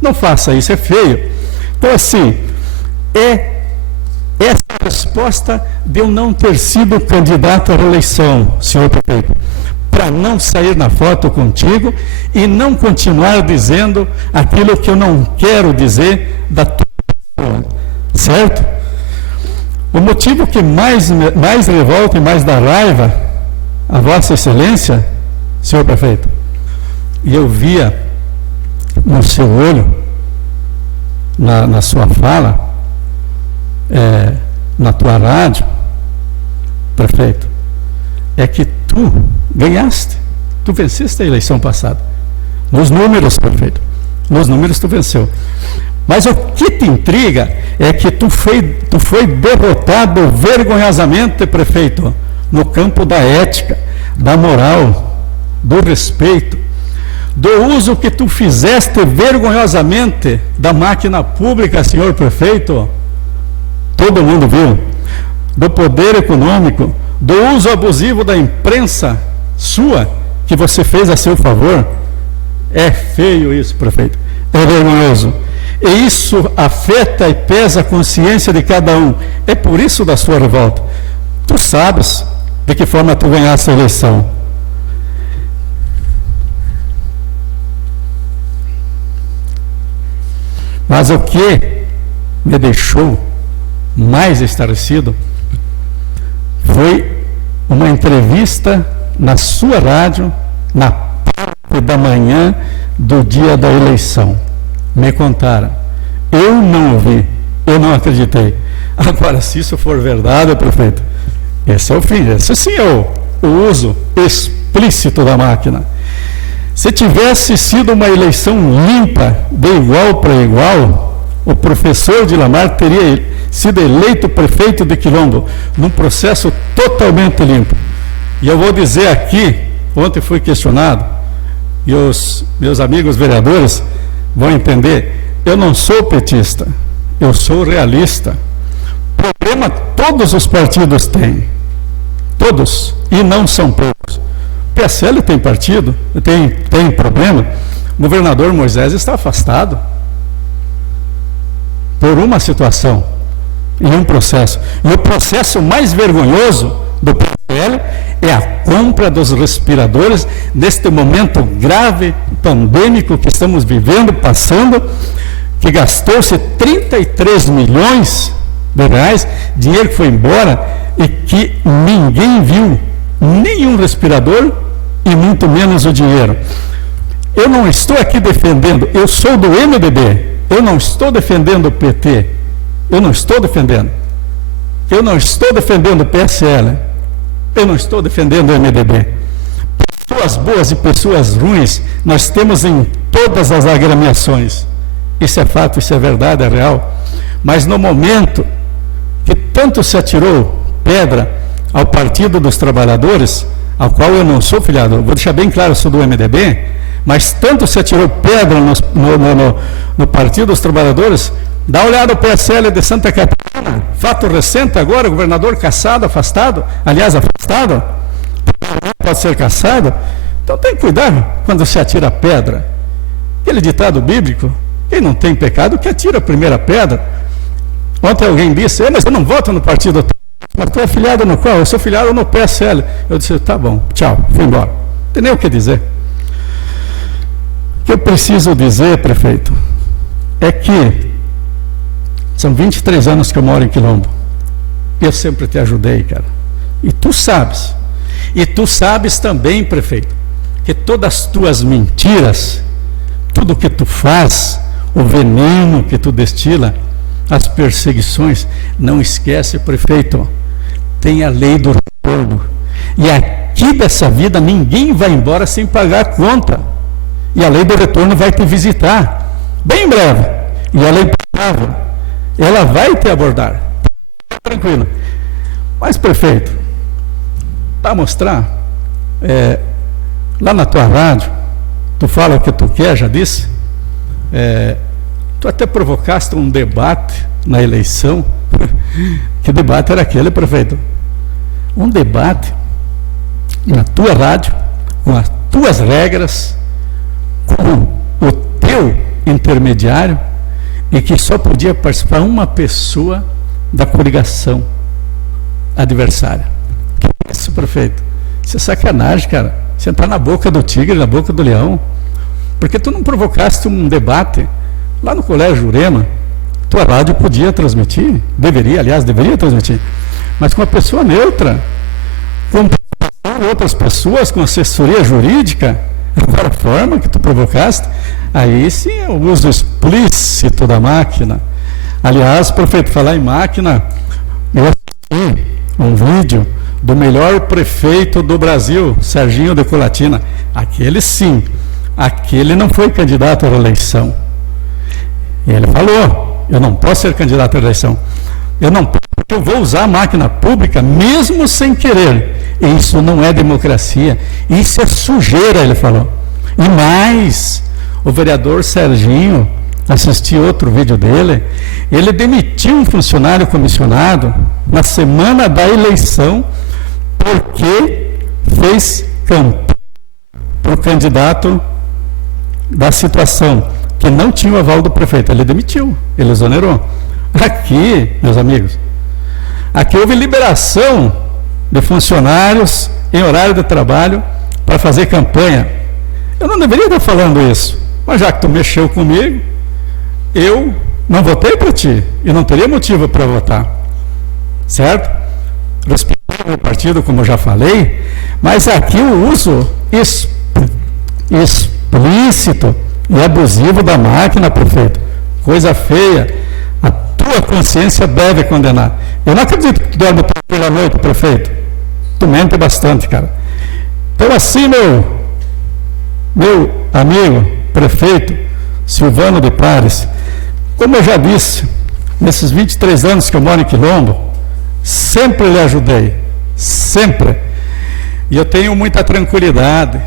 Não faça isso, é feio. Então, assim, essa a resposta de eu não ter sido candidato à reeleição, senhor prefeito, para não sair na foto contigo e não continuar dizendo aquilo que eu não quero dizer da tua pessoa, certo? O motivo que mais revolta e mais dá raiva a Vossa Excelência, senhor prefeito, e eu via no seu olho, na sua fala, na tua rádio, prefeito, é que tu ganhaste, tu venceste a eleição passada. Nos números, prefeito, nos números tu venceu. Mas o que te intriga é que tu foi derrotado vergonhosamente, prefeito, no campo da ética, da moral, do respeito. do uso que tu fizeste vergonhosamente da máquina pública, senhor prefeito, todo mundo viu, do poder econômico, do uso abusivo da imprensa sua, que você fez a seu favor. É feio isso, prefeito, é vergonhoso, e isso afeta e pesa a consciência de cada um. É por isso da sua revolta. Tu sabes de que forma tu ganhaste a eleição. Mas o que me deixou mais estarrecido foi uma entrevista na sua rádio, na parte da manhã do dia da eleição. Me contaram. Eu não ouvi, eu não acreditei. Agora, se isso for verdade, prefeito, esse é o fim. Esse sim é o uso explícito da máquina. Se tivesse sido uma eleição limpa, de igual para igual, o professor Dilamar teria sido eleito prefeito de Quilombo, num processo totalmente limpo. E eu vou dizer aqui, ontem fui questionado, e os meus amigos vereadores vão entender, eu não sou petista, eu sou realista. Problema todos os partidos têm, todos, e não são poucos. O PSL tem partido, tem problema. O governador Moisés está afastado por uma situação e um processo. E o processo mais vergonhoso do PSL é a compra dos respiradores neste momento grave, pandêmico que estamos vivendo, passando, que gastou-se 33 milhões de reais, dinheiro que foi embora e que ninguém viu, nenhum respirador e muito menos o dinheiro. Eu não estou aqui defendendo, eu sou do MDB, eu não estou defendendo o PT, eu não estou defendendo o PSL, eu não estou defendendo o MDB. Pessoas boas e pessoas ruins nós temos em todas as agremiações, isso é fato, isso é verdade, é real. Mas no momento que tanto se atirou pedra ao Partido dos Trabalhadores, ao qual eu não sou filiado, vou deixar bem claro, eu sou do MDB, mas tanto se atirou pedra no Partido dos Trabalhadores, dá uma olhada no PSL de Santa Catarina, fato recente agora, governador cassado, afastado, aliás, afastado, pode ser cassado. Então tem cuidado quando se atira pedra. Aquele ditado bíblico, quem não tem pecado, que atira a primeira pedra. Ontem alguém disse, mas eu não voto no partido, mas tu é filiado no qual? Eu sou filiado no PSL. Eu disse, tá bom, tchau, fui embora. Não tem nem o que dizer. O que eu preciso dizer, prefeito, é que são 23 anos que eu moro em Quilombo. Eu sempre te ajudei, cara. E tu sabes. E tu sabes também, prefeito, que todas as tuas mentiras, tudo que tu faz, o veneno que tu destila, as perseguições, não esquece, prefeito, tem a lei do retorno. E aqui dessa vida ninguém vai embora sem pagar a conta. E a lei do retorno vai te visitar, bem em breve. E a lei pagável, ela vai te abordar. Tranquilo. Mas, prefeito, para mostrar, lá na tua rádio, tu fala o que tu quer, já disse, tu até provocaste um debate na eleição. Que debate era aquele, prefeito? Um debate na tua rádio, com as tuas regras, com o teu intermediário, e que só podia participar uma pessoa da coligação adversária. Que é isso, prefeito? Isso é sacanagem, cara. Você está na boca do tigre, na boca do leão. Porque tu não provocaste um debate lá no Colégio Jurema. Tua rádio podia transmitir, deveria transmitir, mas com uma pessoa neutra, com outras pessoas, com assessoria jurídica. Agora, a forma que tu provocaste, aí sim é o uso explícito da máquina. Aliás, prefeito, falar em máquina, eu assisti um vídeo do melhor prefeito do Brasil, Serginho de Colatina. Aquele sim, aquele não foi candidato à eleição. E ele falou, eu não posso ser candidato à eleição. Eu não posso, porque eu vou usar a máquina pública mesmo sem querer. Isso não é democracia, isso é sujeira, ele falou. E mais, o vereador Serginho, assisti outro vídeo dele, ele demitiu um funcionário comissionado na semana da eleição porque fez campanha para o candidato da situação, que não tinha o aval do prefeito. Ele demitiu, ele exonerou. Aqui, meus amigos, aqui houve liberação de funcionários em horário de trabalho para fazer campanha. Eu não deveria estar falando isso, mas já que tu mexeu comigo, eu não votei para ti e não teria motivo para votar, certo? Respeito o partido, como eu já falei, mas aqui o uso explícito e abusivo da máquina, prefeito, coisa feia, a tua consciência deve condenar. Eu não acredito que tu dorme pela noite, prefeito, tu mente bastante, cara. Então assim, meu amigo prefeito Silvano de Pares, como eu já disse, nesses 23 anos que eu moro em Quilombo, sempre lhe ajudei, sempre. E eu tenho muita tranquilidade,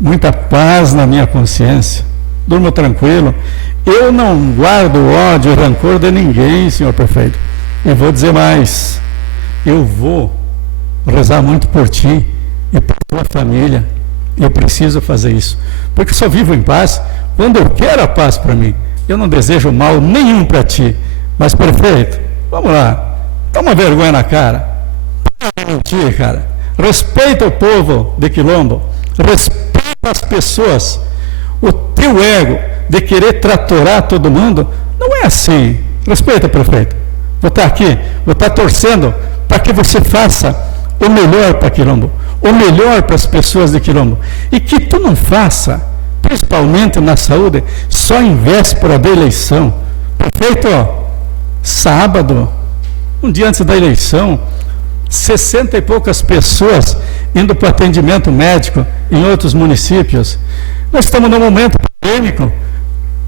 muita paz na minha consciência, durmo tranquilo. Eu não guardo ódio e rancor de ninguém, senhor prefeito. E vou dizer mais, eu vou rezar muito por ti e por tua família. Eu preciso fazer isso, porque só vivo em paz quando eu quero a paz para mim. Eu não desejo mal nenhum para ti. Mas, prefeito, vamos lá, toma vergonha na cara. Para de mentir, cara. Respeita o povo de Quilombo, respeita as pessoas. O teu ego de querer tratorar todo mundo não é assim. Respeita, prefeito. Vou estar aqui, vou estar torcendo para que você faça o melhor para Quilombo, o melhor para as pessoas de Quilombo, e que tu não faça, principalmente na saúde, só em véspera da eleição. Prefeito, sábado, um dia antes da eleição, 60 e poucas pessoas indo para atendimento médico em outros municípios. Nós estamos num momento polêmico.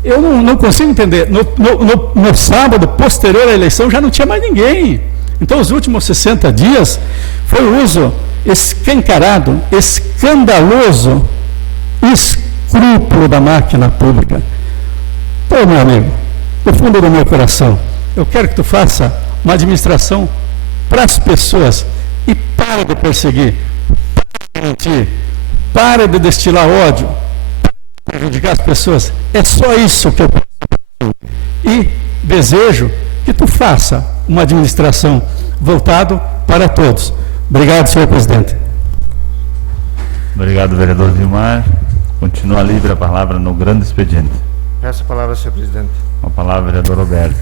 Eu não consigo entender. No sábado, posterior à eleição, já não tinha mais ninguém. Então, os últimos 60 dias foi o uso escancarado, escandaloso, escrúpulo da máquina pública. Então, meu amigo, do fundo do meu coração, eu quero que tu faça uma administração para as pessoas e para de perseguir, para de mentir, para de destilar ódio, para de prejudicar as pessoas. É só isso que eu peço. E desejo que tu faça uma administração voltada para todos. Obrigado, senhor presidente. Obrigado, vereador Vilmar. Continua livre a palavra no grande expediente. Peço a palavra, senhor presidente. Com a palavra, vereador Roberto.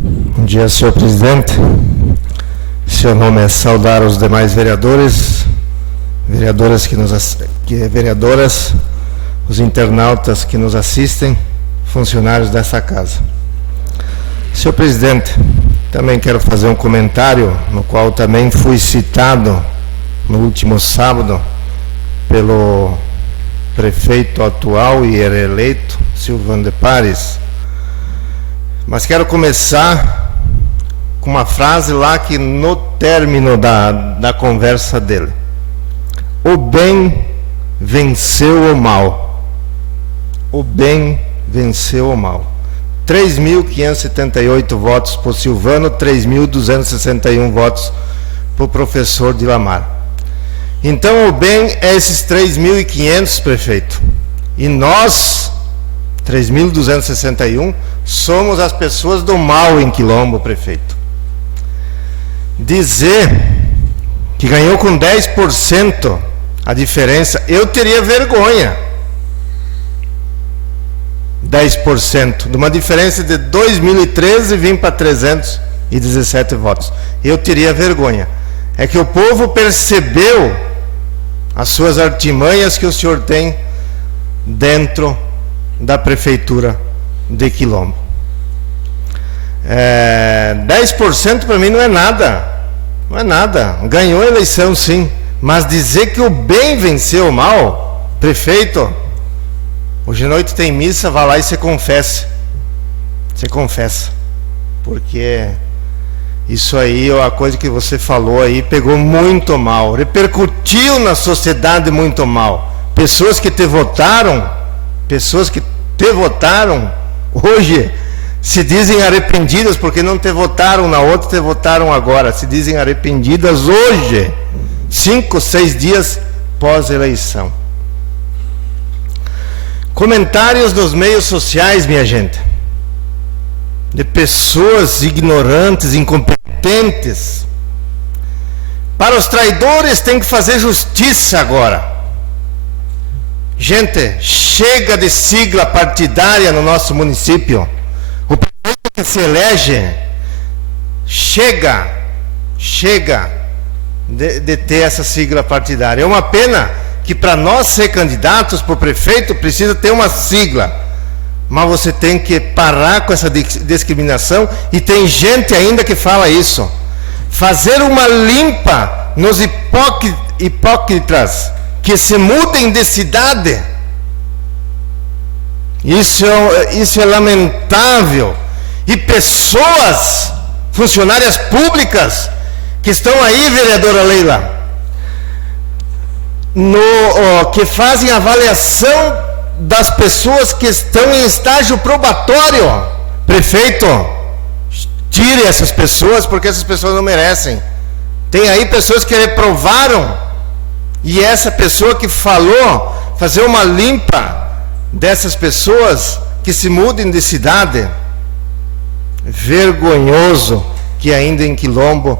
Bom dia, senhor presidente. Seu nome é saudar os demais vereadores, vereadoras, os internautas que nos assistem, funcionários dessa casa. Senhor presidente, também quero fazer um comentário, no qual também fui citado no último sábado pelo prefeito atual e reeleito, Silvano de Pares. Mas quero começar com uma frase lá que no término da conversa dele: o bem venceu o mal. O bem venceu o mal. 3.578 votos por Silvano, 3.261 votos para o professor Dilamar. Então o bem é esses 3.500, prefeito. E nós, 3.261, somos as pessoas do mal em Quilombo, prefeito. Dizer que ganhou com 10% a diferença, eu teria vergonha. 10%, de uma diferença de 2013 vim para 317 votos. Eu teria vergonha. É que o povo percebeu as suas artimanhas que o senhor tem dentro da prefeitura de Quilombo. 10% para mim não é nada. Não é nada. Ganhou a eleição, sim. Mas dizer que o bem venceu o mal, prefeito, hoje à noite tem missa, vá lá e se confesse. Se confessa. porque isso aí, a coisa que você falou aí, pegou muito mal, repercutiu na sociedade muito mal. Pessoas que te votaram, hoje se dizem arrependidas porque não te votaram na outra, te votaram agora. Se dizem arrependidas hoje, 5, 6 dias pós-eleição. Comentários nos meios sociais, minha gente, de pessoas ignorantes, incompetentes. Para os traidores tem que fazer justiça agora. Gente, chega de sigla partidária no nosso município. O prefeito que se elege, chega de ter essa sigla partidária. É uma pena que para nós ser candidatos para o prefeito precisa ter uma sigla. Mas você tem que parar com essa discriminação, e tem gente ainda que fala isso. Fazer uma limpa nos hipócritas que se mudem de cidade. Isso é lamentável. E pessoas, funcionárias públicas, que estão aí, vereadora Leila, que fazem avaliação das pessoas que estão em estágio probatório. Prefeito, tire essas pessoas, porque essas pessoas não merecem. Tem aí pessoas que reprovaram, e essa pessoa que falou, fazer uma limpa dessas pessoas que se mudem de cidade. Vergonhoso que ainda em Quilombo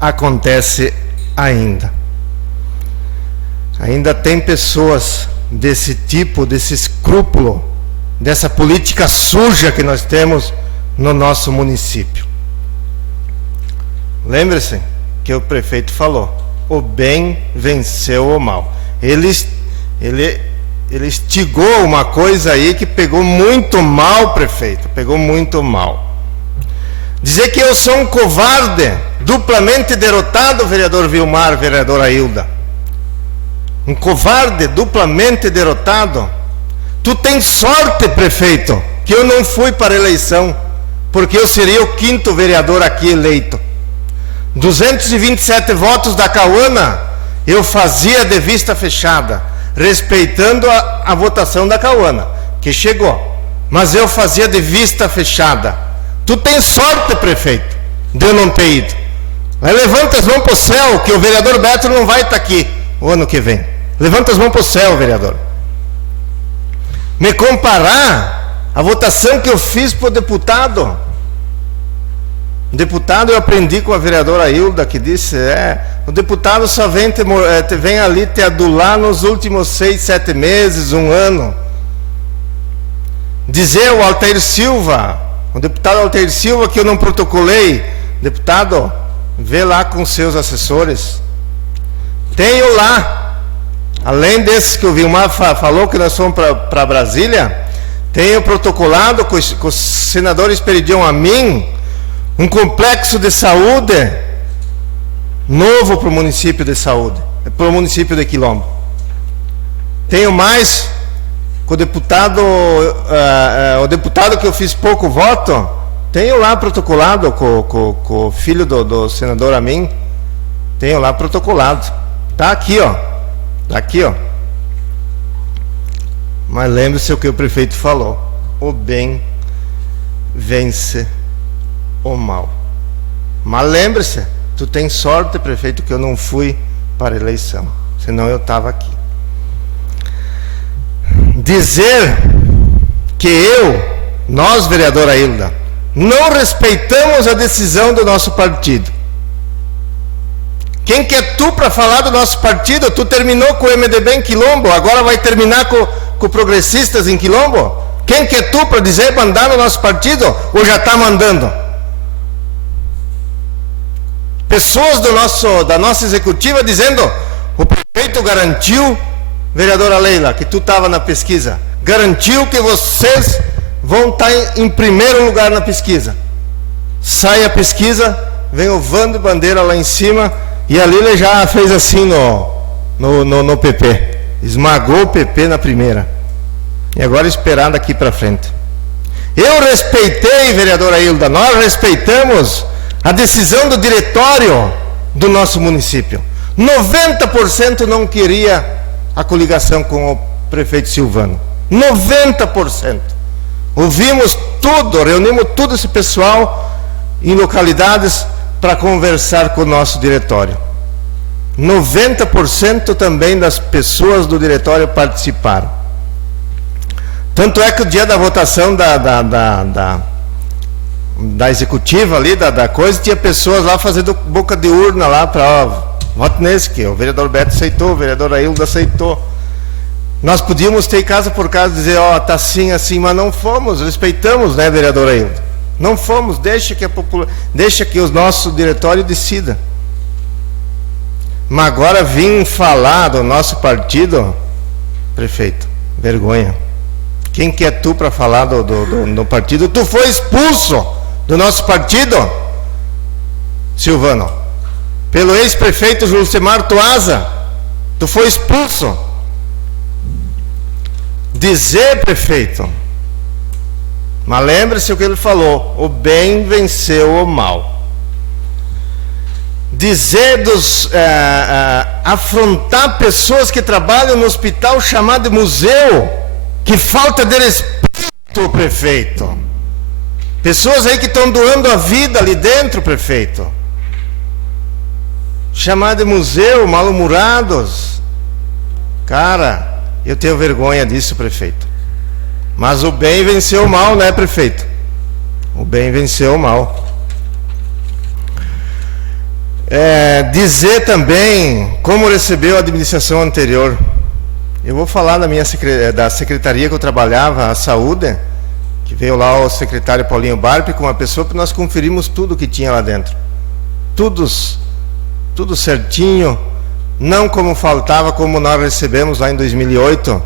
acontece ainda. Ainda tem pessoas desse tipo, desse escrúpulo, dessa política suja que nós temos no nosso município. Lembre-se que o prefeito falou: o bem venceu o mal. Ele instigou uma coisa aí que pegou muito mal, prefeito, pegou muito mal. Dizer que eu sou um covarde, duplamente derrotado, vereador Vilmar, vereadora Hilda. Um covarde duplamente derrotado. Tu tens sorte, prefeito, que eu não fui para a eleição, porque eu seria o 5º vereador aqui eleito. 227 votos da Cauana eu fazia de vista fechada, respeitando a votação da Cauana, que chegou, mas eu fazia de vista fechada. Tu tens sorte, prefeito, de eu não ter ido. Mas levanta as mãos para o céu, que o vereador Beto não vai estar aqui o ano que vem. Levanta as mãos para o céu, vereador. Me comparar a votação que eu fiz para o deputado. Deputado, eu aprendi com a vereadora Hilda, que disse: o deputado só vem ali te adular nos últimos 6, 7 meses, 1 ano. Dizer ao Altair Silva, o deputado Altair Silva, que eu não protocolei. Deputado, vê lá com seus assessores. Tenho lá, além desses que o Vilmar falou que nós fomos para Brasília, tenho protocolado com os senadores Esperidião Amin um complexo de saúde novo para o município de saúde, para o município de Quilombo. Tenho mais com o deputado que eu fiz pouco voto, tenho lá protocolado com o filho do senador Amin, tenho lá protocolado. Está aqui, ó. Está aqui, ó. Mas lembre-se o que o prefeito falou: o bem vence o mal. Mas lembre-se, tu tens sorte, prefeito, que eu não fui para a eleição, senão eu estava aqui. Dizer que nós, vereadora Hilda, não respeitamos a decisão do nosso partido. Quem que é tu para falar do nosso partido? Tu terminou com o MDB em Quilombo, agora vai terminar com progressistas em Quilombo? Quem que é tu para dizer mandar no nosso partido, ou já está mandando? Pessoas da nossa executiva dizendo: o prefeito garantiu, vereadora Leila, que tu estava na pesquisa, garantiu que vocês vão estar em primeiro lugar na pesquisa. Sai a pesquisa, vem o Vando Bandeira lá em cima, e a Lília já fez assim no PP, esmagou o PP na primeira, e agora esperar daqui para frente. Eu respeitei, vereadora Hilda, nós respeitamos a decisão do diretório do nosso município. 90% não queria a coligação com o prefeito Silvano. 90%. Ouvimos tudo, reunimos todo esse pessoal em localidades para conversar com o nosso diretório. 90% também das pessoas do diretório participaram. Tanto é que o dia da votação da executiva ali, da coisa, tinha pessoas lá fazendo boca de urna lá para voto nesse, que o vereador Beto aceitou, o vereador Aildo aceitou. Nós podíamos ter casa por casa dizer, ó, tá assim, assim, mas não fomos, respeitamos, né, vereador Aildo? Não fomos, deixa que o nosso diretório decida. Mas agora vim falar do nosso partido, prefeito, vergonha. Quem que é tu para falar do partido? Tu foi expulso do nosso partido, Silvano, pelo ex-prefeito Jucimar Tuasa. Tu foi expulso. Dizer, prefeito, mas lembre-se o que ele falou: o bem venceu o mal. Dizer afrontar pessoas que trabalham no hospital chamado de museu, que falta de respeito, prefeito. Pessoas aí que estão doando a vida ali dentro, prefeito. Chamar de museu, mal-humorados. Cara, eu tenho vergonha disso, prefeito. Mas o bem venceu o mal, né, prefeito? O bem venceu o mal. Dizer também como recebeu a administração anterior. Eu vou falar da secretaria que eu trabalhava, a saúde, que veio lá o secretário Paulinho Barpe com uma pessoa que nós conferimos tudo que tinha lá dentro. Tudo certinho, não como faltava, como nós recebemos lá em 2008,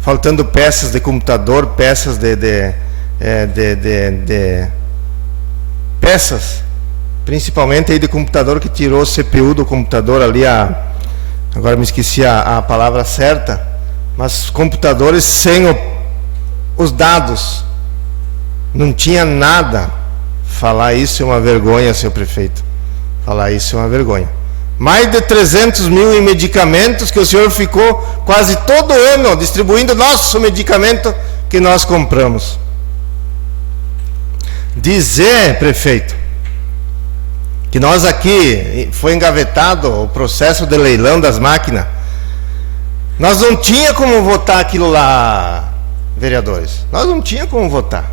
faltando peças de computador, peças peças, principalmente aí de computador, que tirou o CPU do computador ali, agora me esqueci a palavra certa, mas computadores sem os dados, não tinha nada. Falar isso é uma vergonha, senhor prefeito. Falar isso é uma vergonha. Mais de 300 mil em medicamentos que o senhor ficou quase todo ano distribuindo nosso medicamento que nós compramos. Dizer, prefeito, que nós aqui foi engavetado o processo de leilão das máquinas. Nós não tinha como votar aquilo lá, vereadores. Nós não tinha como votar.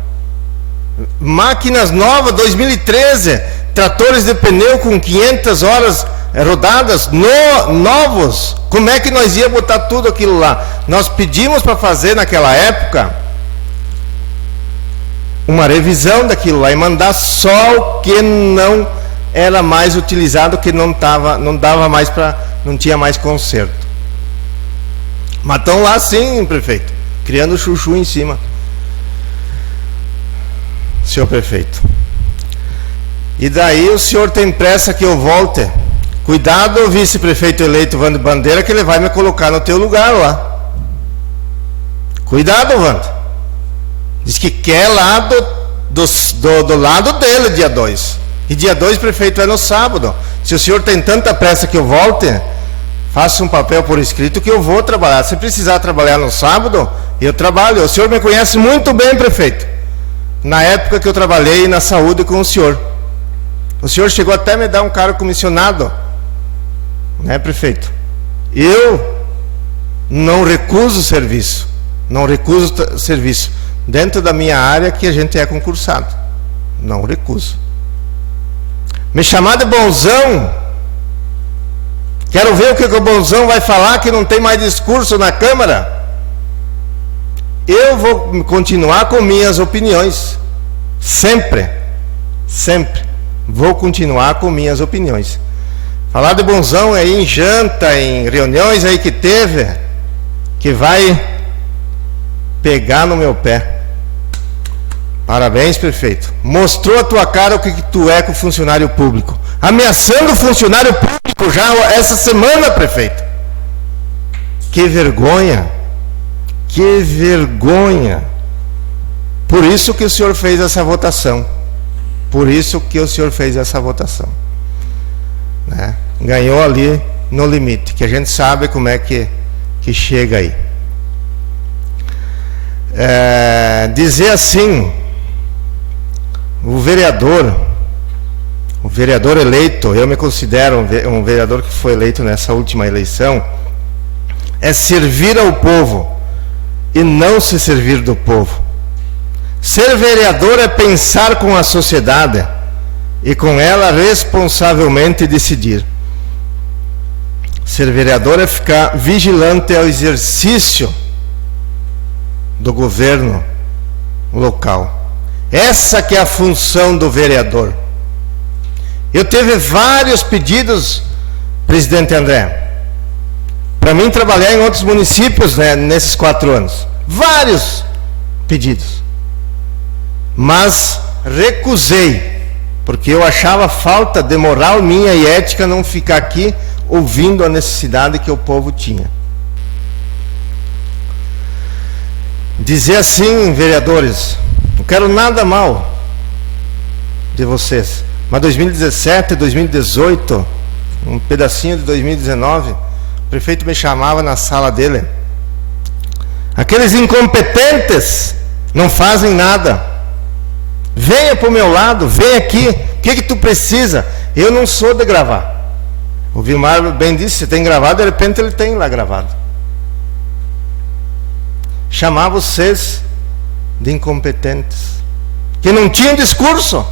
Máquinas novas, 2013, tratores de pneu com 500 horas rodadas, novos. Como é que nós ia botar tudo aquilo lá? Nós pedimos para fazer naquela época uma revisão daquilo lá e mandar só o que não era mais utilizado, que não dava mais para, não tinha mais conserto. Mas estão lá sim, prefeito, criando chuchu em cima. Senhor prefeito, e daí o senhor tem pressa que eu volte? Cuidado, vice-prefeito eleito Vando Bandeira, que ele vai me colocar no teu lugar lá. Cuidado, Vando. Diz que quer lá do lado dele, dia 2. E dia 2, prefeito, é no sábado. Se o senhor tem tanta pressa que eu volte, faça um papel por escrito que eu vou trabalhar. Se precisar trabalhar no sábado, eu trabalho. O senhor me conhece muito bem, prefeito. Na época que eu trabalhei na saúde com o senhor chegou até a me dar um cargo comissionado, né, prefeito? Eu não recuso serviço, dentro da minha área que a gente é concursado, não recuso. Me chamar de bonzão, quero ver o que o bonzão vai falar, que não tem mais discurso na Câmara. Eu vou continuar com minhas opiniões, sempre vou continuar com minhas opiniões. Falar de bonzão aí em janta, em reuniões aí que teve, que vai pegar no meu pé. Parabéns, prefeito. Mostrou a tua cara o que tu é com o funcionário público. Ameaçando o funcionário público já essa semana, prefeito. Que vergonha. Que vergonha. Por isso que o senhor fez essa votação. Por isso que o senhor fez essa votação. Né? Ganhou ali no limite, que a gente sabe como é que chega aí. Dizer assim, o vereador eleito, eu me considero um vereador que foi eleito nessa última eleição, é servir ao povo e não se servir do povo. Ser vereador é pensar com a sociedade e com ela responsavelmente decidir. Ser vereador é ficar vigilante ao exercício do governo local. Essa que é a função do vereador. Eu tive vários pedidos, presidente André, para mim trabalhar em outros municípios, né, nesses 4 anos. Vários pedidos. Mas recusei, porque eu achava falta de moral minha e ética não ficar aqui ouvindo a necessidade que o povo tinha. Dizer assim, vereadores, não quero nada mal de vocês, mas 2017, 2018, um pedacinho de 2019, o prefeito me chamava na sala dele. Aqueles incompetentes não fazem nada. Venha para o meu lado, vem aqui, o que tu precisa? Eu não sou de gravar. O Vilmar bem disse, você tem gravado, de repente ele tem lá gravado. Chamar vocês de incompetentes, que não tinham discurso.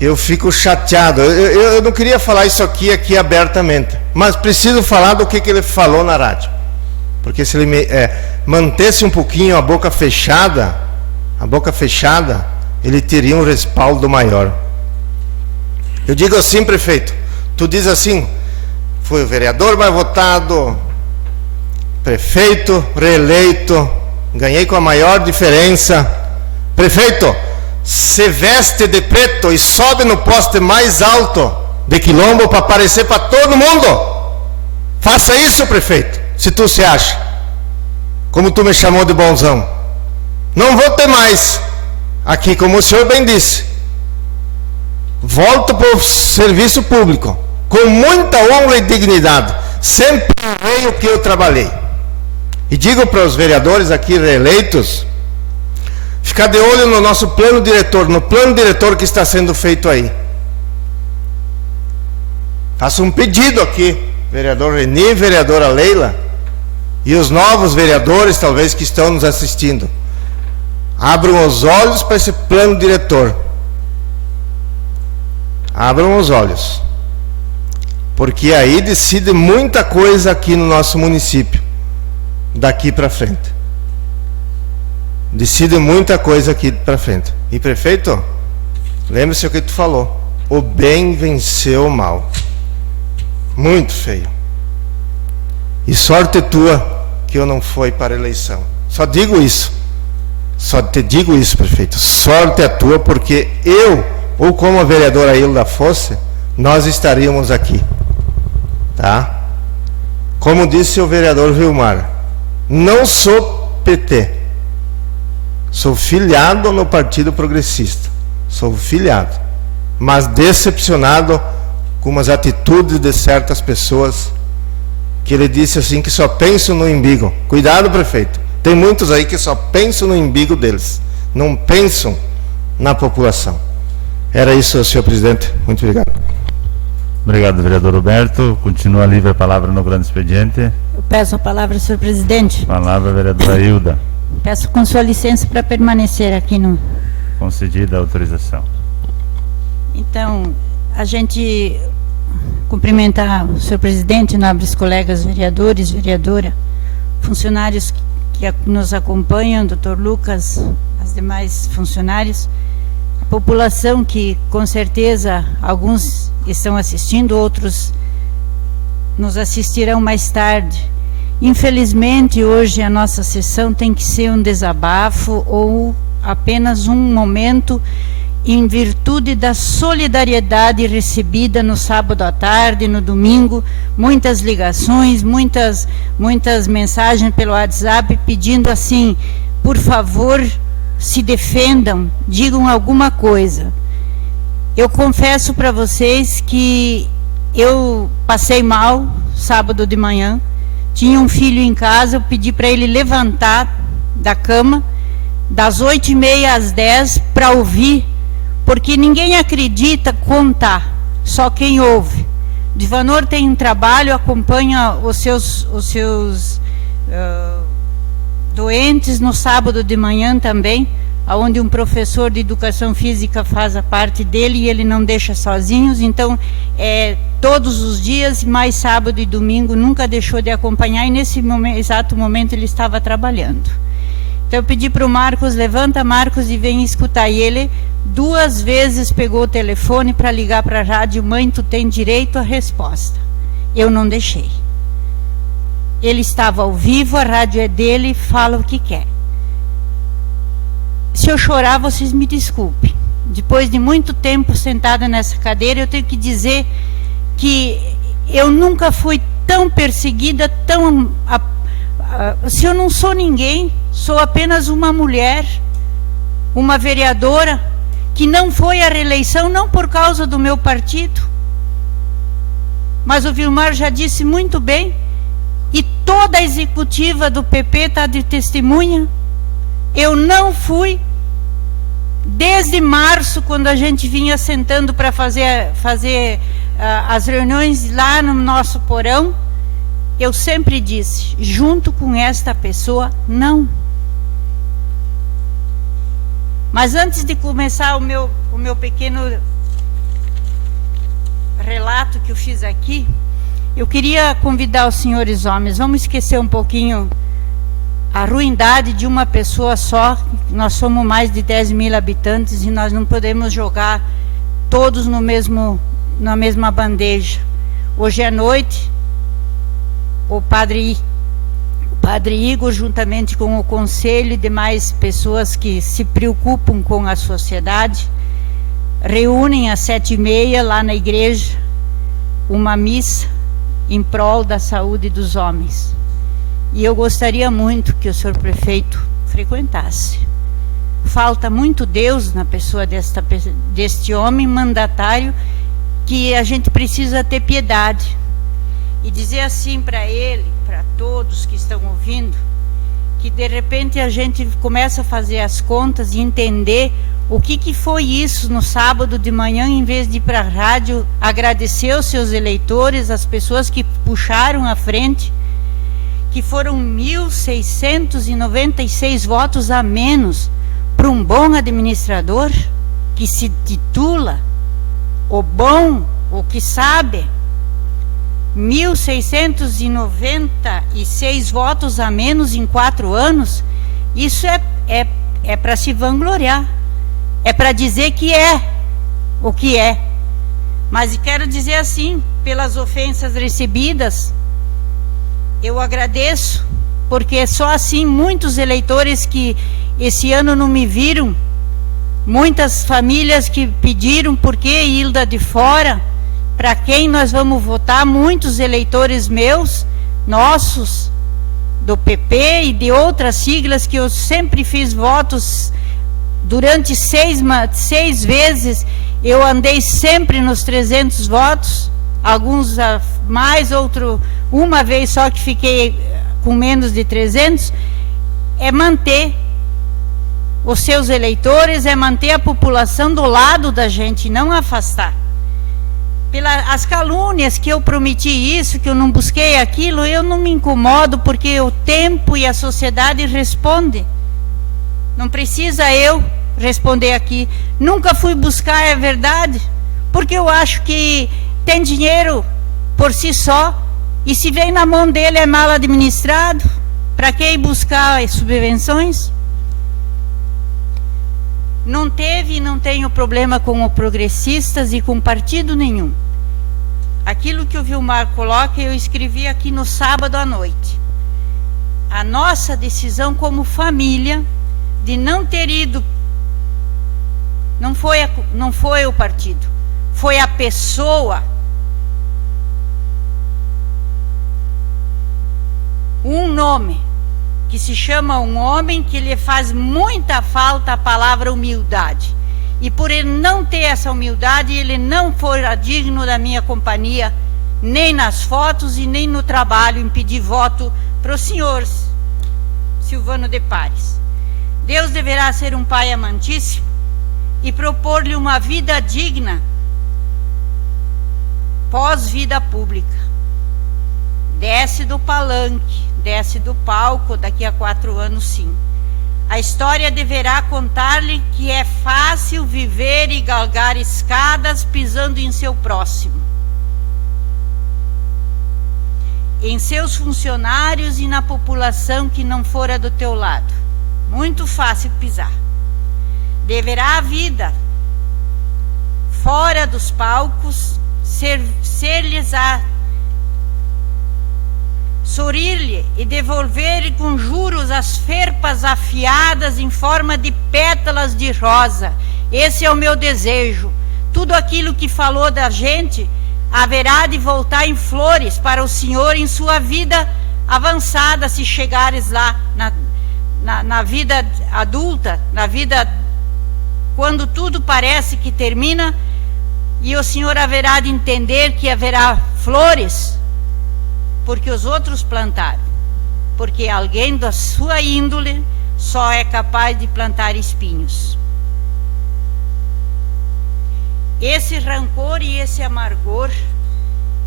Eu fico chateado. Eu não queria falar isso aqui abertamente, mas preciso falar do que ele falou na rádio, porque se ele mantesse um pouquinho a boca fechada, ele teria um respaldo maior. Eu digo assim, prefeito, tu diz assim, fui o vereador mais votado, prefeito reeleito, ganhei com a maior diferença. Prefeito, se veste de preto e sobe no poste mais alto de Quilombo para aparecer para todo mundo. Faça isso, prefeito, se tu se acha, como tu me chamou de bonzão. Não vou ter mais aqui, como o senhor bem disse. Volto para o serviço público com muita honra e dignidade. Sempre veio o que eu trabalhei. E digo para os vereadores aqui reeleitos, ficar de olho no nosso plano diretor, no plano diretor que está sendo feito aí. Faço um pedido aqui, vereador Reni, vereadora Leila, e os novos vereadores talvez que estão nos assistindo. Abram os olhos para esse plano diretor. Abram os olhos. Porque aí decide muita coisa aqui no nosso município, daqui para frente. Decide muita coisa aqui para frente. E prefeito, lembre-se o que tu falou. O bem venceu o mal. Muito feio. E sorte tua que eu não fui para a eleição. Só digo isso. Só te digo isso, prefeito. Sorte a tua, porque eu, ou como a vereadora Hilda fosse, nós estaríamos aqui. Tá? Como disse o vereador Vilmar, não sou PT. Sou filiado no Partido Progressista. Sou filiado. Mas decepcionado com as atitudes de certas pessoas que ele disse assim que só pensam no umbigo. Cuidado, prefeito. Tem muitos aí que só pensam no umbigo deles. Não pensam na população. Era isso, senhor presidente. Muito obrigado. Obrigado, vereador Roberto. Continua livre a palavra no grande expediente. Eu peço a palavra, senhor presidente. Palavra, vereadora Hilda. Peço com sua licença para permanecer aqui no... Concedida a autorização. Então, a gente cumprimentar o senhor presidente, nobres colegas vereadores, vereadora, funcionários que nos acompanham, doutor Lucas, as demais funcionários, a população que com certeza alguns estão assistindo, outros nos assistirão mais tarde. Infelizmente, hoje a nossa sessão tem que ser um desabafo ou apenas um momento em virtude da solidariedade recebida no sábado à tarde, no domingo, muitas ligações, muitas mensagens pelo WhatsApp pedindo assim, por favor, se defendam, digam alguma coisa. Eu confesso para vocês que eu passei mal sábado de manhã, tinha um filho em casa, eu pedi para ele levantar da cama, das 8h30 às 10 para ouvir, porque ninguém acredita contar, só quem ouve. Divanor tem um trabalho, acompanha os seus doentes no sábado de manhã também, onde um professor de educação física faz a parte dele e ele não deixa sozinhos, então todos os dias, mais sábado e domingo, nunca deixou de acompanhar, e nesse exato momento ele estava trabalhando. Então eu pedi para o Marcos, levanta Marcos e vem escutar, e ele 2 vezes pegou o telefone para ligar para a rádio, mãe, tu tem direito à resposta. Eu não deixei. Ele estava ao vivo, a rádio é dele, fala o que quer. Se eu chorar, vocês me desculpem. Depois de muito tempo sentada nessa cadeira, eu tenho que dizer que eu nunca fui tão perseguida, se eu não sou ninguém, sou apenas uma mulher, uma vereadora, que não foi à reeleição, não por causa do meu partido, mas o Vilmar já disse muito bem, e toda a executiva do PP está de testemunha. Eu não fui, desde março, quando a gente vinha sentando para fazer as reuniões lá no nosso porão, eu sempre disse, junto com esta pessoa, não. Mas antes de começar o meu pequeno relato que eu fiz aqui, eu queria convidar os senhores homens, vamos esquecer um pouquinho a ruindade de uma pessoa só. Nós somos mais de 10.000 habitantes e nós não podemos jogar todos na mesma bandeja. Hoje à noite, o padre Igor, juntamente com o conselho e demais pessoas que se preocupam com a sociedade, reúnem às 7h30 lá na igreja uma missa em prol da saúde dos homens. E eu gostaria muito que o senhor prefeito frequentasse. Falta muito Deus na pessoa deste homem mandatário, que a gente precisa ter piedade. E dizer assim para ele, para todos que estão ouvindo, que de repente a gente começa a fazer as contas e entender o que foi isso no sábado de manhã, em vez de ir para a rádio agradecer os seus eleitores, as pessoas que puxaram à frente, que foram 1.696 votos a menos para um bom administrador, que se titula o bom, o que sabe. 1.696 votos a menos em 4 anos, isso é para se vangloriar, é para dizer que é o que é. Mas quero dizer assim, pelas ofensas recebidas, eu agradeço, porque só assim muitos eleitores que esse ano não me viram, muitas famílias que pediram por que Hilda de fora, para quem nós vamos votar, muitos eleitores meus, nossos, do PP e de outras siglas que eu sempre fiz votos durante 6 vezes, eu andei sempre nos 300 votos, alguns a mais, outro uma vez só que fiquei com menos de 300, é manter os seus eleitores, é manter a população do lado da gente, não afastar. As calúnias que eu prometi isso, que eu não busquei aquilo, eu não me incomodo, porque o tempo e a sociedade respondem. Não precisa eu responder aqui. Nunca fui buscar, é verdade, porque eu acho que tem dinheiro por si só, e se vem na mão dele é mal administrado. Para que ir buscar subvenções? Não teve e não tenho problema com os progressistas e com partido nenhum. Aquilo que o Vilmar coloca, eu escrevi aqui no sábado à noite. A nossa decisão como família de não ter ido Não foi o partido, foi a pessoa. Um nome que se chama um homem, que lhe faz muita falta a palavra humildade. E por ele não ter essa humildade, ele não fora digno da minha companhia, nem nas fotos e nem no trabalho, em pedir voto para o senhor Silvano de Pares. Deus deverá ser um pai amantíssimo e propor-lhe uma vida digna pós-vida pública. Desce do palanque, desce do palco daqui a 4 anos, sim. A história deverá contar-lhe que é fácil viver e galgar escadas pisando em seu próximo, em seus funcionários e na população que não fora do teu lado. Muito fácil pisar. Deverá a vida fora dos palcos ser-lhes a sorrir-lhe e devolver com juros as ferpas afiadas em forma de pétalas de rosa. Esse é o meu desejo. Tudo aquilo que falou da gente haverá de voltar em flores para o senhor em sua vida avançada, se chegares lá na vida adulta, na vida quando tudo parece que termina, e o senhor haverá de entender que haverá flores porque os outros plantaram, porque alguém da sua índole só é capaz de plantar espinhos. Esse rancor e esse amargor,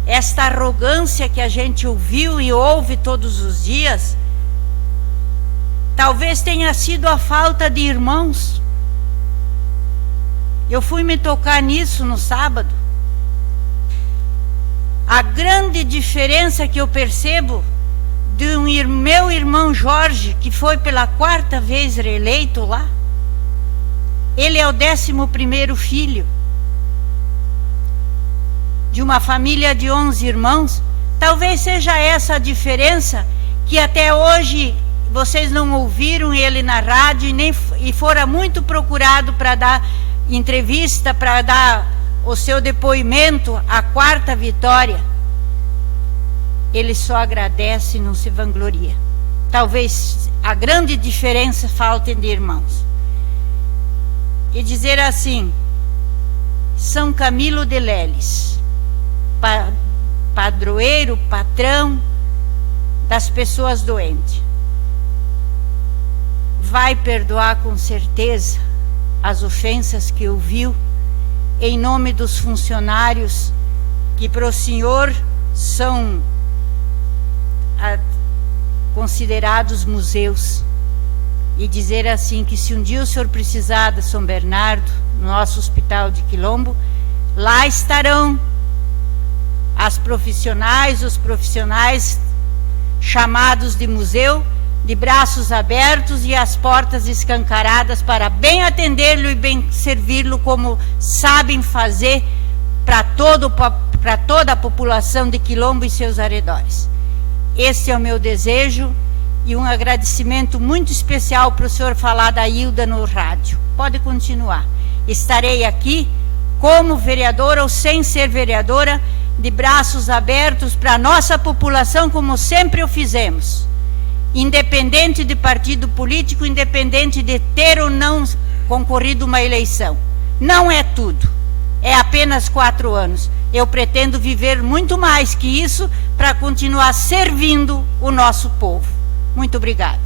esta arrogância que a gente ouviu e ouve todos os dias, talvez tenha sido a falta de irmãos. Eu fui me tocar nisso no sábado. A grande diferença que eu percebo de meu irmão Jorge, que foi pela 4ª vez reeleito lá, ele é o 11º filho de uma família de 11 irmãos. Talvez seja essa a diferença, que até hoje vocês não ouviram ele na rádio e fora muito procurado para dar entrevista, para dar o seu depoimento, a 4ª vitória. Ele só agradece e não se vangloria. Talvez a grande diferença falte de irmãos. E dizer assim: São Camilo de Leles, padroeiro, patrão das pessoas doentes, vai perdoar com certeza as ofensas que ouviu, em nome dos funcionários que para o senhor são considerados museus, e dizer assim que se um dia o senhor precisar de São Bernardo, no nosso hospital de Quilombo, lá estarão as profissionais, os profissionais chamados de museu, de braços abertos e as portas escancaradas para bem atendê-lo e bem servi-lo como sabem fazer para toda a população de Quilombo e seus arredores. Esse é o meu desejo e um agradecimento muito especial para o senhor falar da Hilda no rádio. Pode continuar. Estarei aqui como vereadora ou sem ser vereadora, de braços abertos para a nossa população, como sempre o fizemos. Independente de partido político, independente de ter ou não concorrido uma eleição. Não é tudo. É apenas 4 anos. Eu pretendo viver muito mais que isso para continuar servindo o nosso povo. Muito obrigada.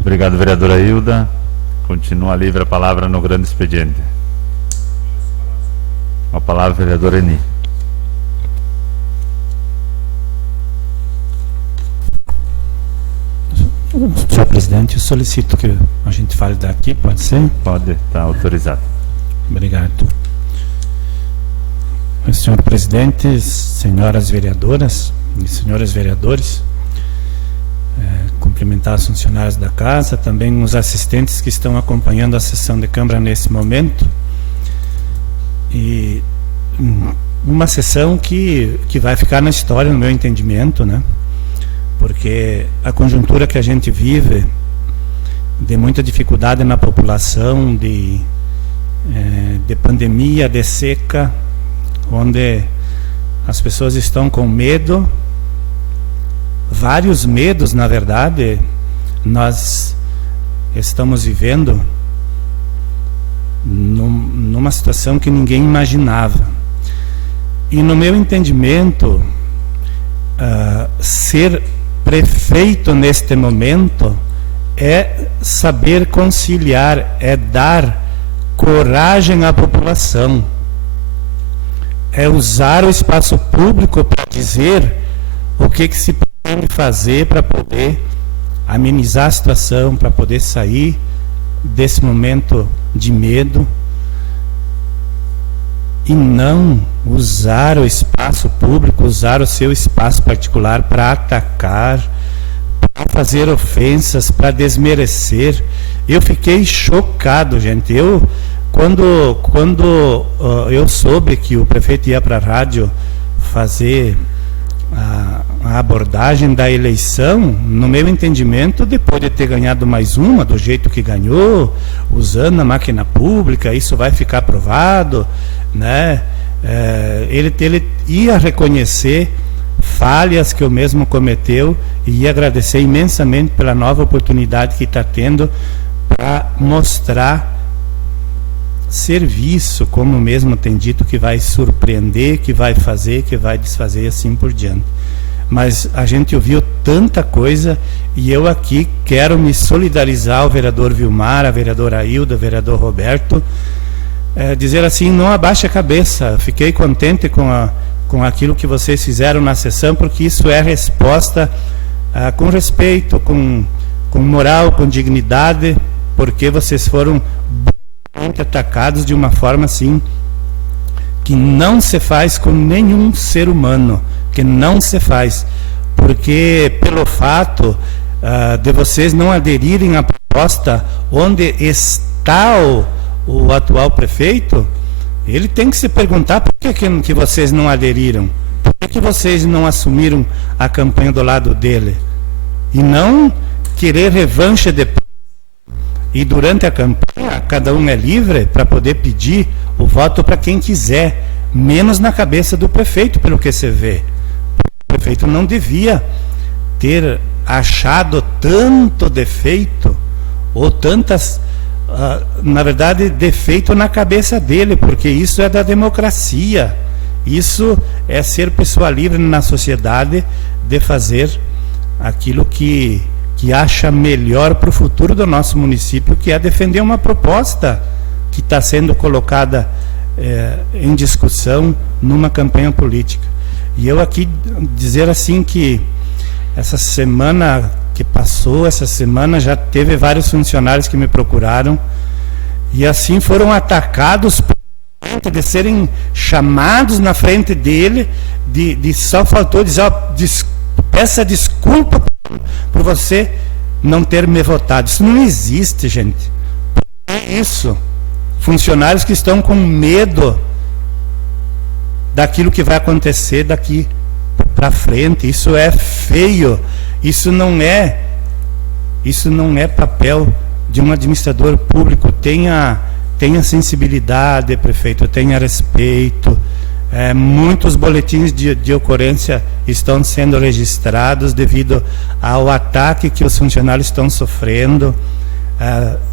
Obrigado, vereadora Hilda. Continua livre a palavra no grande expediente. Com a palavra, vereadora Eni. Senhor presidente, eu solicito que a gente fale daqui, pode ser? Pode, está autorizado. Obrigado. Senhor presidente, senhoras vereadoras e senhores vereadores, cumprimentar os funcionários da casa, também os assistentes que estão acompanhando a sessão de Câmara nesse momento. E uma sessão que vai ficar na história, no meu entendimento, né? Porque a conjuntura que a gente vive de muita dificuldade na população, de pandemia, de seca, onde as pessoas estão com medo, vários medos, na verdade. Nós estamos vivendo numa situação que ninguém imaginava. E no meu entendimento, ser prefeito neste momento é saber conciliar, é dar coragem à população, é usar o espaço público para dizer o que se pretende fazer para poder amenizar a situação, para poder sair desse momento de medo, e não usar o espaço público, usar o seu espaço particular para atacar, para fazer ofensas, para desmerecer. Eu fiquei chocado, gente. Quando eu soube que o prefeito ia para a rádio fazer a abordagem da eleição, no meu entendimento, depois de ter ganhado mais uma, do jeito que ganhou, usando a máquina pública, isso vai ficar aprovado, né? Ele ia reconhecer falhas que o mesmo cometeu e ia agradecer imensamente pela nova oportunidade que está tendo para mostrar serviço, como mesmo tem dito, que vai surpreender, que vai fazer, que vai desfazer, assim por diante. Mas a gente ouviu tanta coisa, e eu aqui quero me solidarizar ao vereador Vilmar, a vereadora Ailda, ao vereador Roberto, dizer assim, não abaixe a cabeça. Fiquei contente com aquilo que vocês fizeram na sessão, porque isso é resposta com respeito, com moral, com dignidade, porque vocês foram atacados de uma forma assim que não se faz com nenhum ser humano, que não se faz, porque pelo fato de vocês não aderirem à proposta onde está o atual prefeito, ele tem que se perguntar por que vocês não aderiram, por que vocês não assumiram a campanha do lado dele, e não querer revanche depois. E durante a campanha, cada um é livre para poder pedir o voto para quem quiser, menos na cabeça do prefeito, pelo que se vê. O prefeito não devia ter achado tanto defeito, ou tantas, na verdade, defeito na cabeça dele, porque isso é da democracia. Isso é ser pessoa livre na sociedade de fazer aquilo que acha melhor para o futuro do nosso município, que é defender uma proposta que está sendo colocada em discussão numa campanha política. E eu aqui dizer assim que essa semana que passou, essa semana já teve vários funcionários que me procuraram e assim foram atacados de serem chamados na frente dele, de só faltou dizer, peça desculpa por você não ter me votado. Isso não existe, gente. É isso. Funcionários que estão com medo daquilo que vai acontecer daqui para frente. Isso é feio. Isso não é papel de um administrador público. Tenha sensibilidade, prefeito, tenha respeito. Muitos boletins de ocorrência estão sendo registrados devido ao ataque que os funcionários estão sofrendo.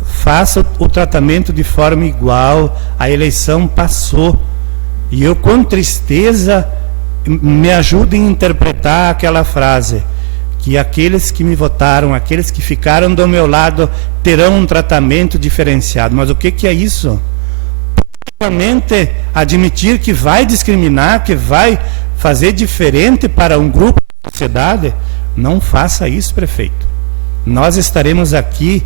Faça o tratamento de forma igual. A eleição passou. E eu, com tristeza, me ajudem a interpretar aquela frase, que aqueles que me votaram, aqueles que ficaram do meu lado, terão um tratamento diferenciado. Mas o que é isso? Realmente admitir que vai discriminar, que vai fazer diferente para um grupo da sociedade? Não faça isso, prefeito. Nós estaremos aqui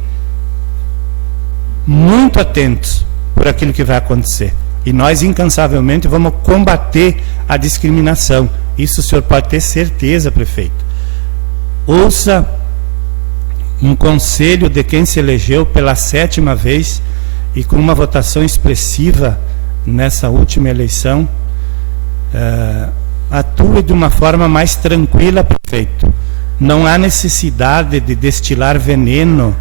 muito atentos por aquilo que vai acontecer. E nós, incansavelmente, vamos combater a discriminação. Isso o senhor pode ter certeza, prefeito. Ouça um conselho de quem se elegeu pela 7ª vez e com uma votação expressiva nessa última eleição. Atue de uma forma mais tranquila, prefeito. Não há necessidade de destilar veneno,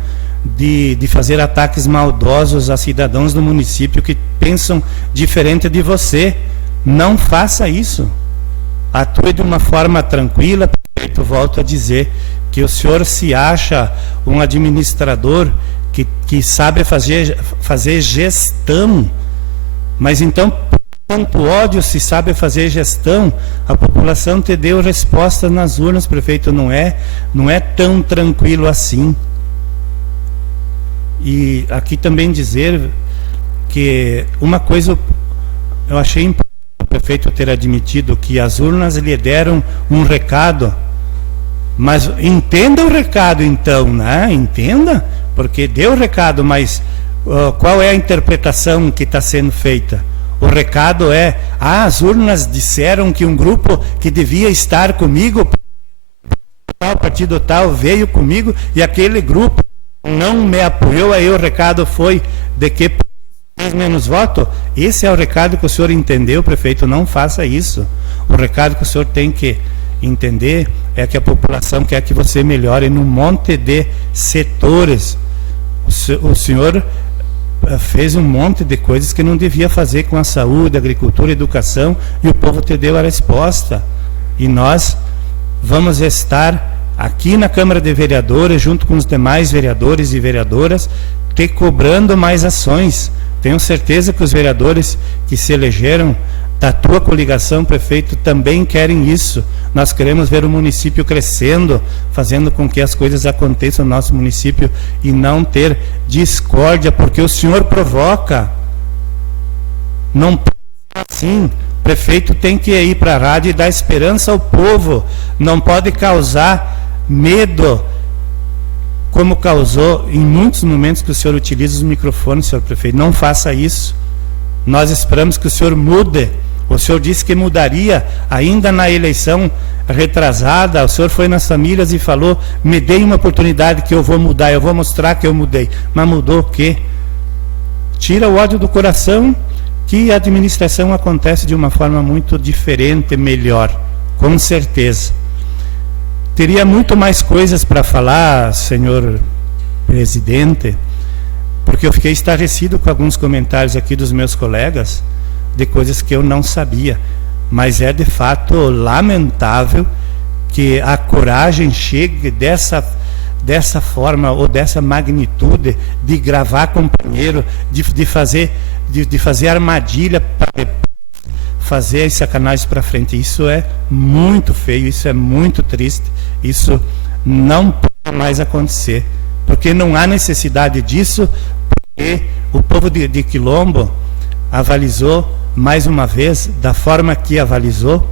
de fazer ataques maldosos a cidadãos do município que pensam diferente de você. Não faça isso. Atue de uma forma tranquila. Prefeito, volto a dizer que o senhor se acha um administrador que sabe fazer gestão, mas então, quanto ódio se sabe fazer gestão, a população te deu resposta nas urnas, prefeito. Não é tão tranquilo assim. E aqui também dizer que uma coisa eu achei importante o prefeito ter admitido, que as urnas lhe deram um recado, mas entenda o recado então, né? Entenda, porque deu o recado, mas qual é a interpretação que está sendo feita? O recado é: as urnas disseram que um grupo que devia estar comigo, tal partido tal, veio comigo e aquele grupo não me apoiou, aí o recado foi de que menos voto. Esse é o recado que o senhor entendeu, prefeito? Não faça isso. O recado que o senhor tem que entender é que a população quer que você melhore num monte de setores. O senhor fez um monte de coisas que não devia fazer com a saúde, a agricultura, a educação, e o povo te deu a resposta. E nós vamos estar aqui na Câmara de Vereadores, junto com os demais vereadores e vereadoras, te cobrando mais ações. Tenho certeza que os vereadores que se elegeram da tua coligação, prefeito, também querem isso. Nós queremos ver o município crescendo, fazendo com que as coisas aconteçam no nosso município e não ter discórdia, porque o senhor provoca. Não pode ser assim. O prefeito tem que ir para a rádio e dar esperança ao povo. Não pode causar medo, como causou em muitos momentos que o senhor utiliza os microfones, senhor prefeito. Não faça isso. Nós esperamos que o senhor mude. O senhor disse que mudaria ainda na eleição retrasada. O senhor foi nas famílias e falou: me dê uma oportunidade que eu vou mudar, eu vou mostrar que eu mudei. Mas mudou o quê? Tira o ódio do coração, que a administração acontece de uma forma muito diferente, melhor, com certeza. Teria muito mais coisas para falar, senhor presidente, porque eu fiquei estarrecido com alguns comentários aqui dos meus colegas, de coisas que eu não sabia. Mas é de fato lamentável que a coragem chegue dessa forma ou dessa magnitude de gravar companheiro, de fazer armadilha para fazer as sacanagens para frente. Isso é muito feio, isso é muito triste, isso não pode mais acontecer, porque não há necessidade disso, porque o povo de Quilombo avalizou mais uma vez da forma que avalizou,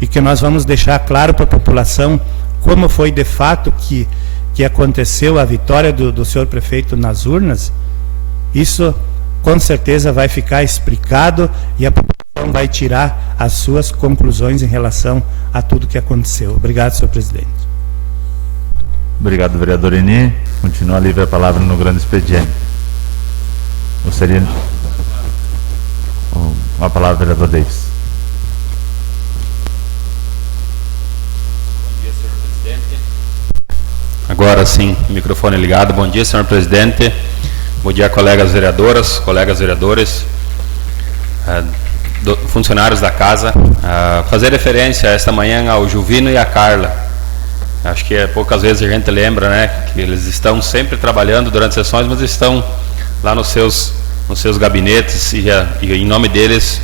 e que nós vamos deixar claro para a população como foi de fato que aconteceu a vitória do senhor prefeito nas urnas. Isso com certeza vai ficar explicado e a população vai tirar as suas conclusões em relação a tudo que aconteceu. Obrigado, senhor presidente. Obrigado, vereador Eni. Continua a livre a palavra no grande expediente. Gostaria... a palavra, vereador Davis. Bom dia, senhor presidente. Agora sim, microfone ligado. Bom dia, senhor presidente. Bom dia, colegas vereadoras, colegas vereadores, funcionários da casa. Fazer referência esta manhã ao Juvino e à Carla. Acho que poucas vezes a gente lembra, né, que eles estão sempre trabalhando durante sessões, mas estão lá nos seus gabinetes, e em nome deles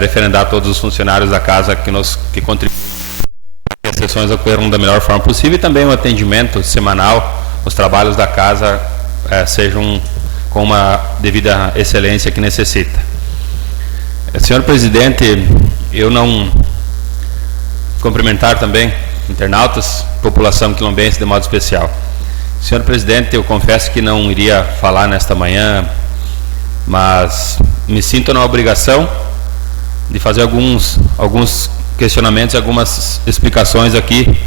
referendar a todos os funcionários da casa que contribuem para que as sessões ocorram da melhor forma possível, e também o atendimento semanal, os trabalhos da casa sejam com uma devida excelência que necessita. Senhor presidente, eu não cumprimentar também internautas, população quilombense de modo especial. Senhor presidente, eu confesso que não iria falar nesta manhã, mas me sinto na obrigação de fazer alguns questionamentos e algumas explicações aqui,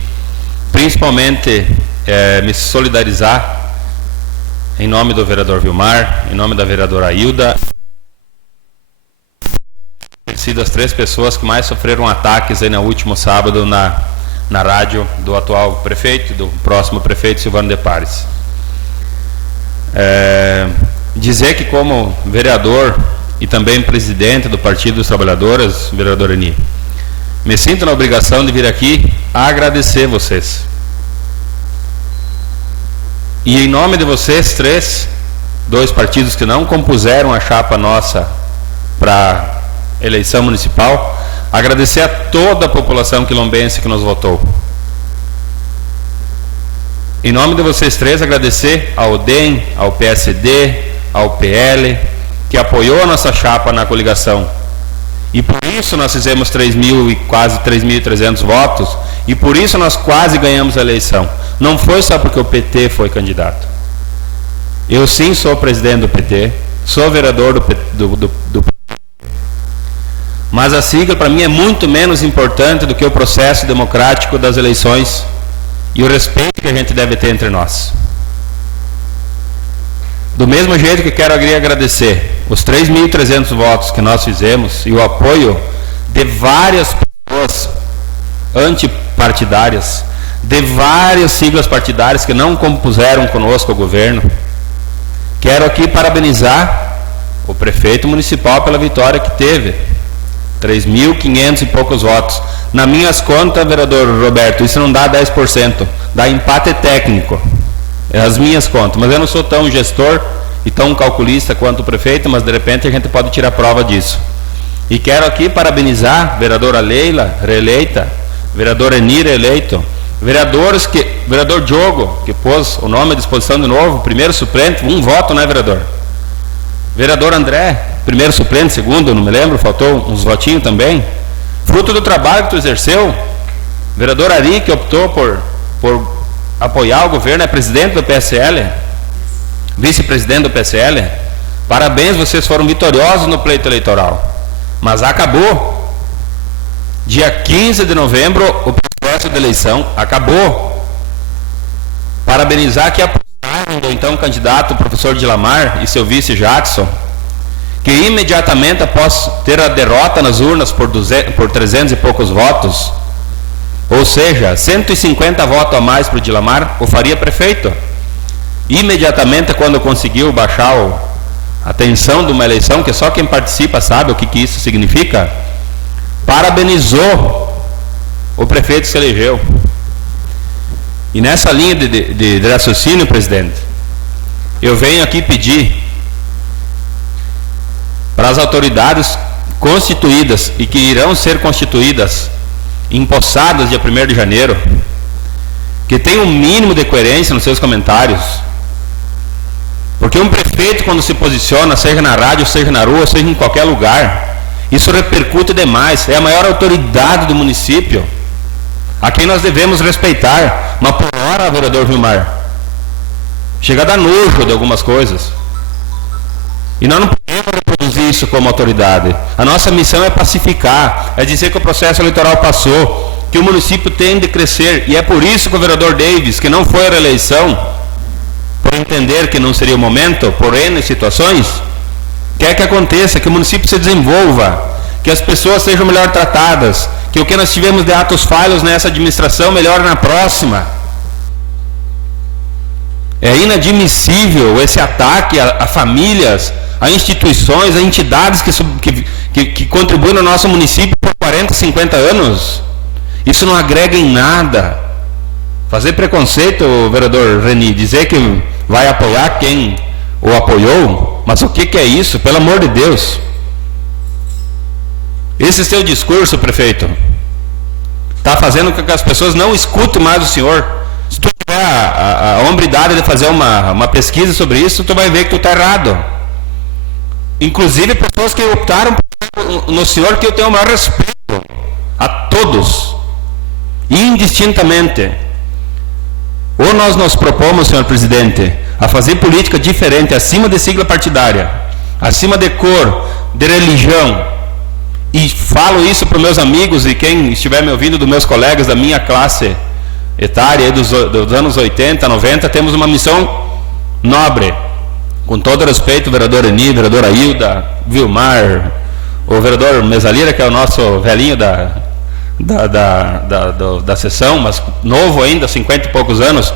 principalmente me solidarizar em nome do vereador Vilmar, em nome da vereadora Ailda, ter sido as 3 pessoas que mais sofreram ataques aí no último sábado na rádio do atual prefeito e do próximo prefeito, Silvano de Pares. Dizer que, como vereador e também presidente do Partido dos Trabalhadores, vereador Eni, me sinto na obrigação de vir aqui agradecer vocês. E em nome de vocês três, dois partidos que não compuseram a chapa nossa para eleição municipal, agradecer a toda a população quilombense que nos votou. Em nome de vocês três, agradecer ao DEM, ao PSD, ao PL, que apoiou a nossa chapa na coligação. E por isso nós fizemos 3.000 e quase 3.300 votos, e por isso nós quase ganhamos a eleição. Não foi só porque o PT foi candidato. Eu sim sou presidente do PT, sou vereador do PT, mas a sigla para mim é muito menos importante do que o processo democrático das eleições e o respeito que a gente deve ter entre nós. Do mesmo jeito que quero agradecer os 3.300 votos que nós fizemos e o apoio de várias pessoas antipartidárias, de várias siglas partidárias que não compuseram conosco o governo, quero aqui parabenizar o prefeito municipal pela vitória que teve, 3.500 e poucos votos. Na minhas contas, vereador Roberto, isso não dá 10%, dá empate técnico. É as minhas contas, mas eu não sou tão gestor e tão calculista quanto o prefeito, mas de repente a gente pode tirar prova disso. E quero aqui parabenizar a vereadora Leila, reeleita, vereador Eni, reeleito, vereador Diogo, que pôs o nome à disposição de novo, primeiro suplente, um voto, né, vereador? Vereador André, primeiro suplente, segundo, não me lembro, faltou uns votinhos também. Fruto do trabalho que tu exerceu. Vereador Ari, que optou por apoiar o governo, é presidente do PSL, vice-presidente do PSL. Parabéns, vocês foram vitoriosos no pleito eleitoral. Mas acabou. Dia 15 de novembro, o processo de eleição acabou. Parabenizar aqui a do então candidato professor Dilamar e seu vice Jackson, que imediatamente após ter a derrota nas urnas por 300 e poucos votos, ou seja, 150 votos a mais para o Dilamar, o faria prefeito. Imediatamente, quando conseguiu baixar a tensão de uma eleição, que só quem participa sabe o que isso significa, parabenizou o prefeito que se elegeu. E nessa linha de raciocínio, presidente, eu venho aqui pedir para as autoridades constituídas e que irão ser constituídas, empossadas dia 1º de janeiro, que tenham um mínimo de coerência nos seus comentários. Porque um prefeito, quando se posiciona, seja na rádio, seja na rua, seja em qualquer lugar, isso repercute demais. É a maior autoridade do município, a quem nós devemos respeitar. Mas por hora, vereador Vilmar, chega a dar nojo de algumas coisas. E nós não podemos reproduzir isso como autoridade. A nossa missão é pacificar, é dizer que o processo eleitoral passou, que o município tem de crescer. E é por isso que o vereador Davis, que não foi à reeleição, por entender que não seria o momento, por N situações, quer que aconteça, que o município se desenvolva, que as pessoas sejam melhor tratadas, que o que nós tivemos de atos falhos nessa administração melhore na próxima. É inadmissível esse ataque a famílias, a instituições, a entidades que contribuem no nosso município por 40, 50 anos. Isso não agrega em nada. Fazer preconceito, vereador Reni, dizer que vai apoiar quem o apoiou, mas o que é isso? Pelo amor de Deus. Esse seu discurso, prefeito, está fazendo com que as pessoas não escutem mais o senhor. Se tu tiver a hombridade de fazer uma pesquisa sobre isso, tu vai ver que tu está errado. Inclusive pessoas que optaram no senhor, que eu tenho o maior respeito a todos, indistintamente. Ou nós nos propomos, senhor presidente, a fazer política diferente, acima de sigla partidária, acima de cor, de religião, e falo isso para os meus amigos e quem estiver me ouvindo, dos meus colegas da minha classe etária, dos anos 80, 90, temos uma missão nobre. Com todo respeito, vereador Eni, vereadora Hilda, Vilmar, o vereador Mesalira, que é o nosso velhinho da sessão, mas novo ainda, 50 e poucos anos.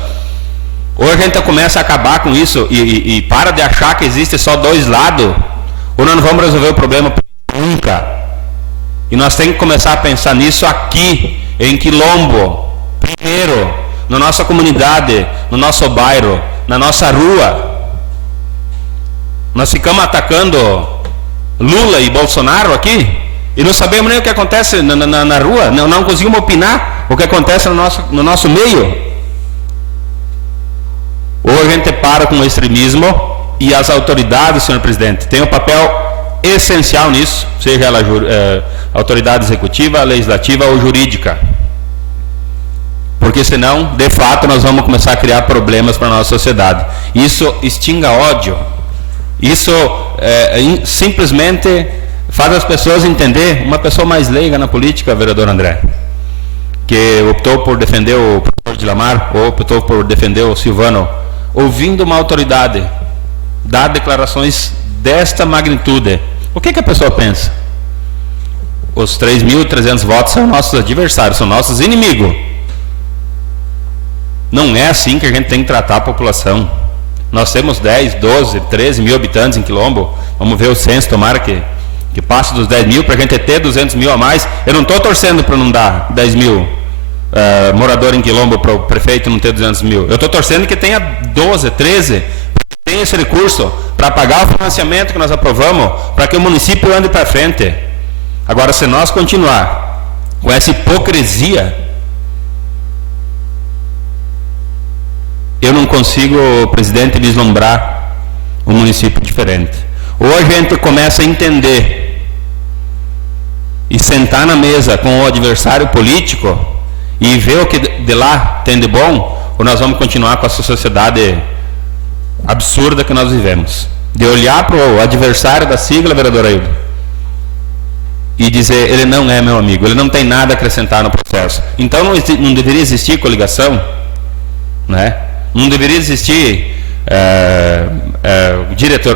Ou a gente começa a acabar com isso e para de achar que existe só dois lados, ou nós não vamos resolver o problema nunca. E nós temos que começar a pensar nisso aqui, em Quilombo, primeiro, na nossa comunidade, no nosso bairro, na nossa rua. Nós ficamos atacando Lula e Bolsonaro aqui e não sabemos nem o que acontece na rua, não conseguimos opinar o que acontece no nosso meio. Ou a gente para com o extremismo, e as autoridades, senhor presidente, têm um papel essencial nisso, seja ela autoridade executiva, legislativa ou jurídica. Porque senão, de fato, nós vamos começar a criar problemas para a nossa sociedade. Isso extinga ódio. Isso simplesmente faz as pessoas entender, uma pessoa mais leiga na política, vereador André, que optou por defender o professor Dilamar, ou optou por defender o Silvano, ouvindo uma autoridade dar declarações desta magnitude, o que a pessoa pensa? Os 3.300 votos são nossos adversários, são nossos inimigos. Não é assim que a gente tem que tratar a população. Nós temos 10, 12, 13 mil habitantes em Quilombo. Vamos ver o censo, tomara que passe dos 10 mil para a gente ter 200 mil a mais. Eu não estou torcendo para não dar 10 mil moradores em Quilombo, para o prefeito não ter 200 mil. Eu estou torcendo que tenha 12, 13, que tenha esse recurso para pagar o financiamento que nós aprovamos, para que o município ande para frente. Agora, se nós continuar com essa hipocrisia, eu não consigo, presidente, vislumbrar um município diferente. Ou a gente começa a entender e sentar na mesa com o adversário político e ver o que de lá tem de bom, ou nós vamos continuar com essa sociedade absurda que nós vivemos. De olhar para o adversário da sigla, vereador Aildo, e dizer, ele não é meu amigo, ele não tem nada a acrescentar no processo. Então não deveria existir coligação, né? Não deveria existir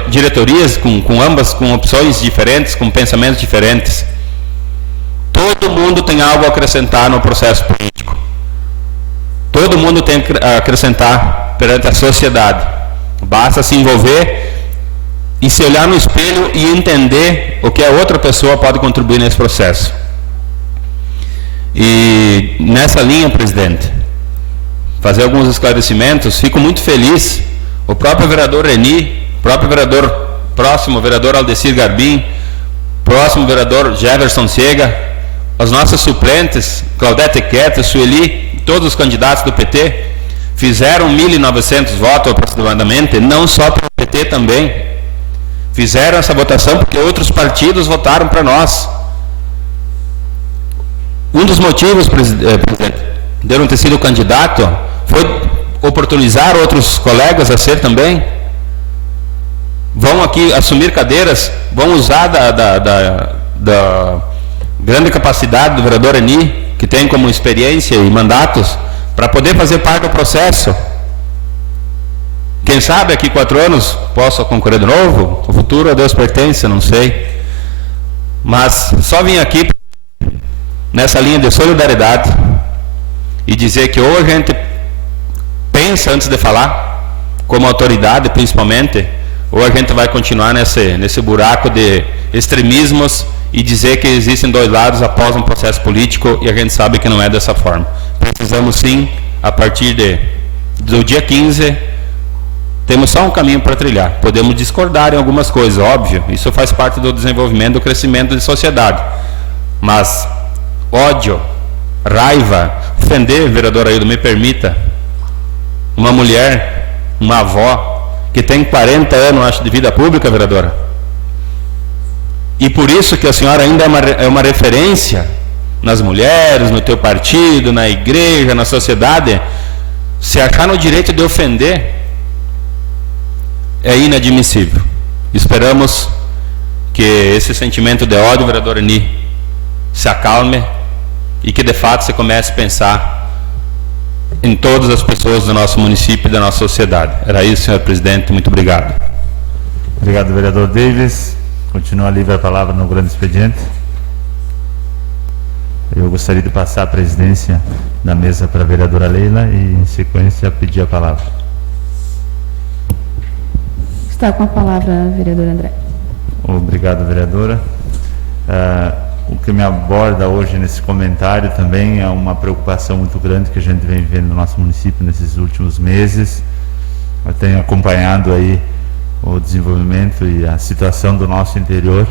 diretorias com ambas, com opções diferentes, com pensamentos diferentes. Todo mundo tem algo a acrescentar no processo político. Todo mundo tem a acrescentar perante a sociedade. Basta se envolver e se olhar no espelho e entender o que a outra pessoa pode contribuir nesse processo. E nessa linha, presidente, fazer alguns esclarecimentos. Fico muito feliz, o próprio vereador Reni, próximo vereador Aldecir Garbim, próximo vereador Jefferson Ciega, as nossas suplentes, Claudete Queta, Sueli, todos os candidatos do PT, fizeram 1.900 votos aproximadamente, não só para o PT também. Fizeram essa votação porque outros partidos votaram para nós. Um dos motivos, presidente, de eu não ter sido candidato foi oportunizar outros colegas a ser também. Vão aqui assumir cadeiras, vão usar da grande capacidade do vereador Eni, que tem como experiência e mandatos, para poder fazer parte do processo. Quem sabe aqui 4 anos possa concorrer de novo, o futuro a Deus pertence, não sei. Mas só vim aqui nessa linha de solidariedade e dizer que ou a gente pensa antes de falar, como autoridade principalmente, ou a gente vai continuar nesse buraco de extremismos e dizer que existem dois lados após um processo político, e a gente sabe que não é dessa forma. Precisamos sim, a partir do dia 15, temos só um caminho para trilhar. Podemos discordar em algumas coisas, óbvio, isso faz parte do desenvolvimento, do crescimento de sociedade. Mas ódio, raiva, ofender, vereador Aildo, me permita, uma mulher, uma avó, que tem 40 anos, acho, de vida pública, vereadora, e por isso que a senhora ainda é uma referência nas mulheres, no teu partido, na igreja, na sociedade, se achar no direito de ofender, é inadmissível. Esperamos que esse sentimento de ódio, vereador Eni, se acalme e que de fato você comece a pensar em todas as pessoas do nosso município e da nossa sociedade. Era isso, senhor presidente. Muito obrigado. Obrigado, vereador Davis. Continua livre a palavra no grande expediente. Eu gostaria de passar a presidência da mesa para a vereadora Leila e, em sequência, pedir a palavra. Está com a palavra, vereador André. Obrigado, vereadora. O que me aborda hoje nesse comentário também é uma preocupação muito grande que a gente vem vivendo no nosso município nesses últimos meses. Eu tenho acompanhado aí o desenvolvimento e a situação do nosso interior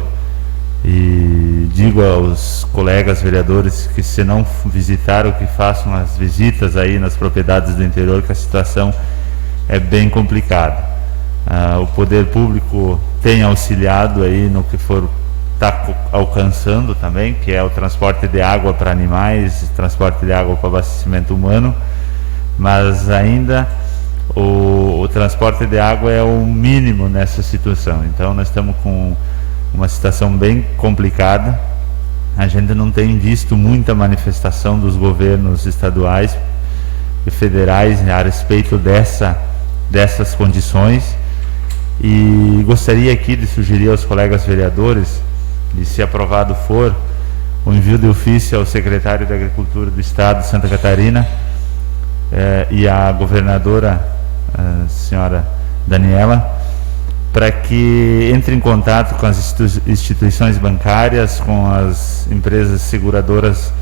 e digo aos colegas vereadores que, se não visitaram, que façam as visitas aí nas propriedades do interior, que a situação é bem complicada. O poder público tem auxiliado aí no que está alcançando também, que é o transporte de água para animais, transporte de água para abastecimento humano, mas ainda o transporte de água é o mínimo nessa situação. Então nós estamos com uma situação bem complicada. A gente não tem visto muita manifestação dos governos estaduais e federais a respeito dessas condições, e gostaria aqui de sugerir aos colegas vereadores, e se aprovado for, o envio de ofício ao secretário da Agricultura do Estado de Santa Catarina e à governadora, a senhora Daniela, para que entre em contato com as instituições bancárias, com as empresas seguradoras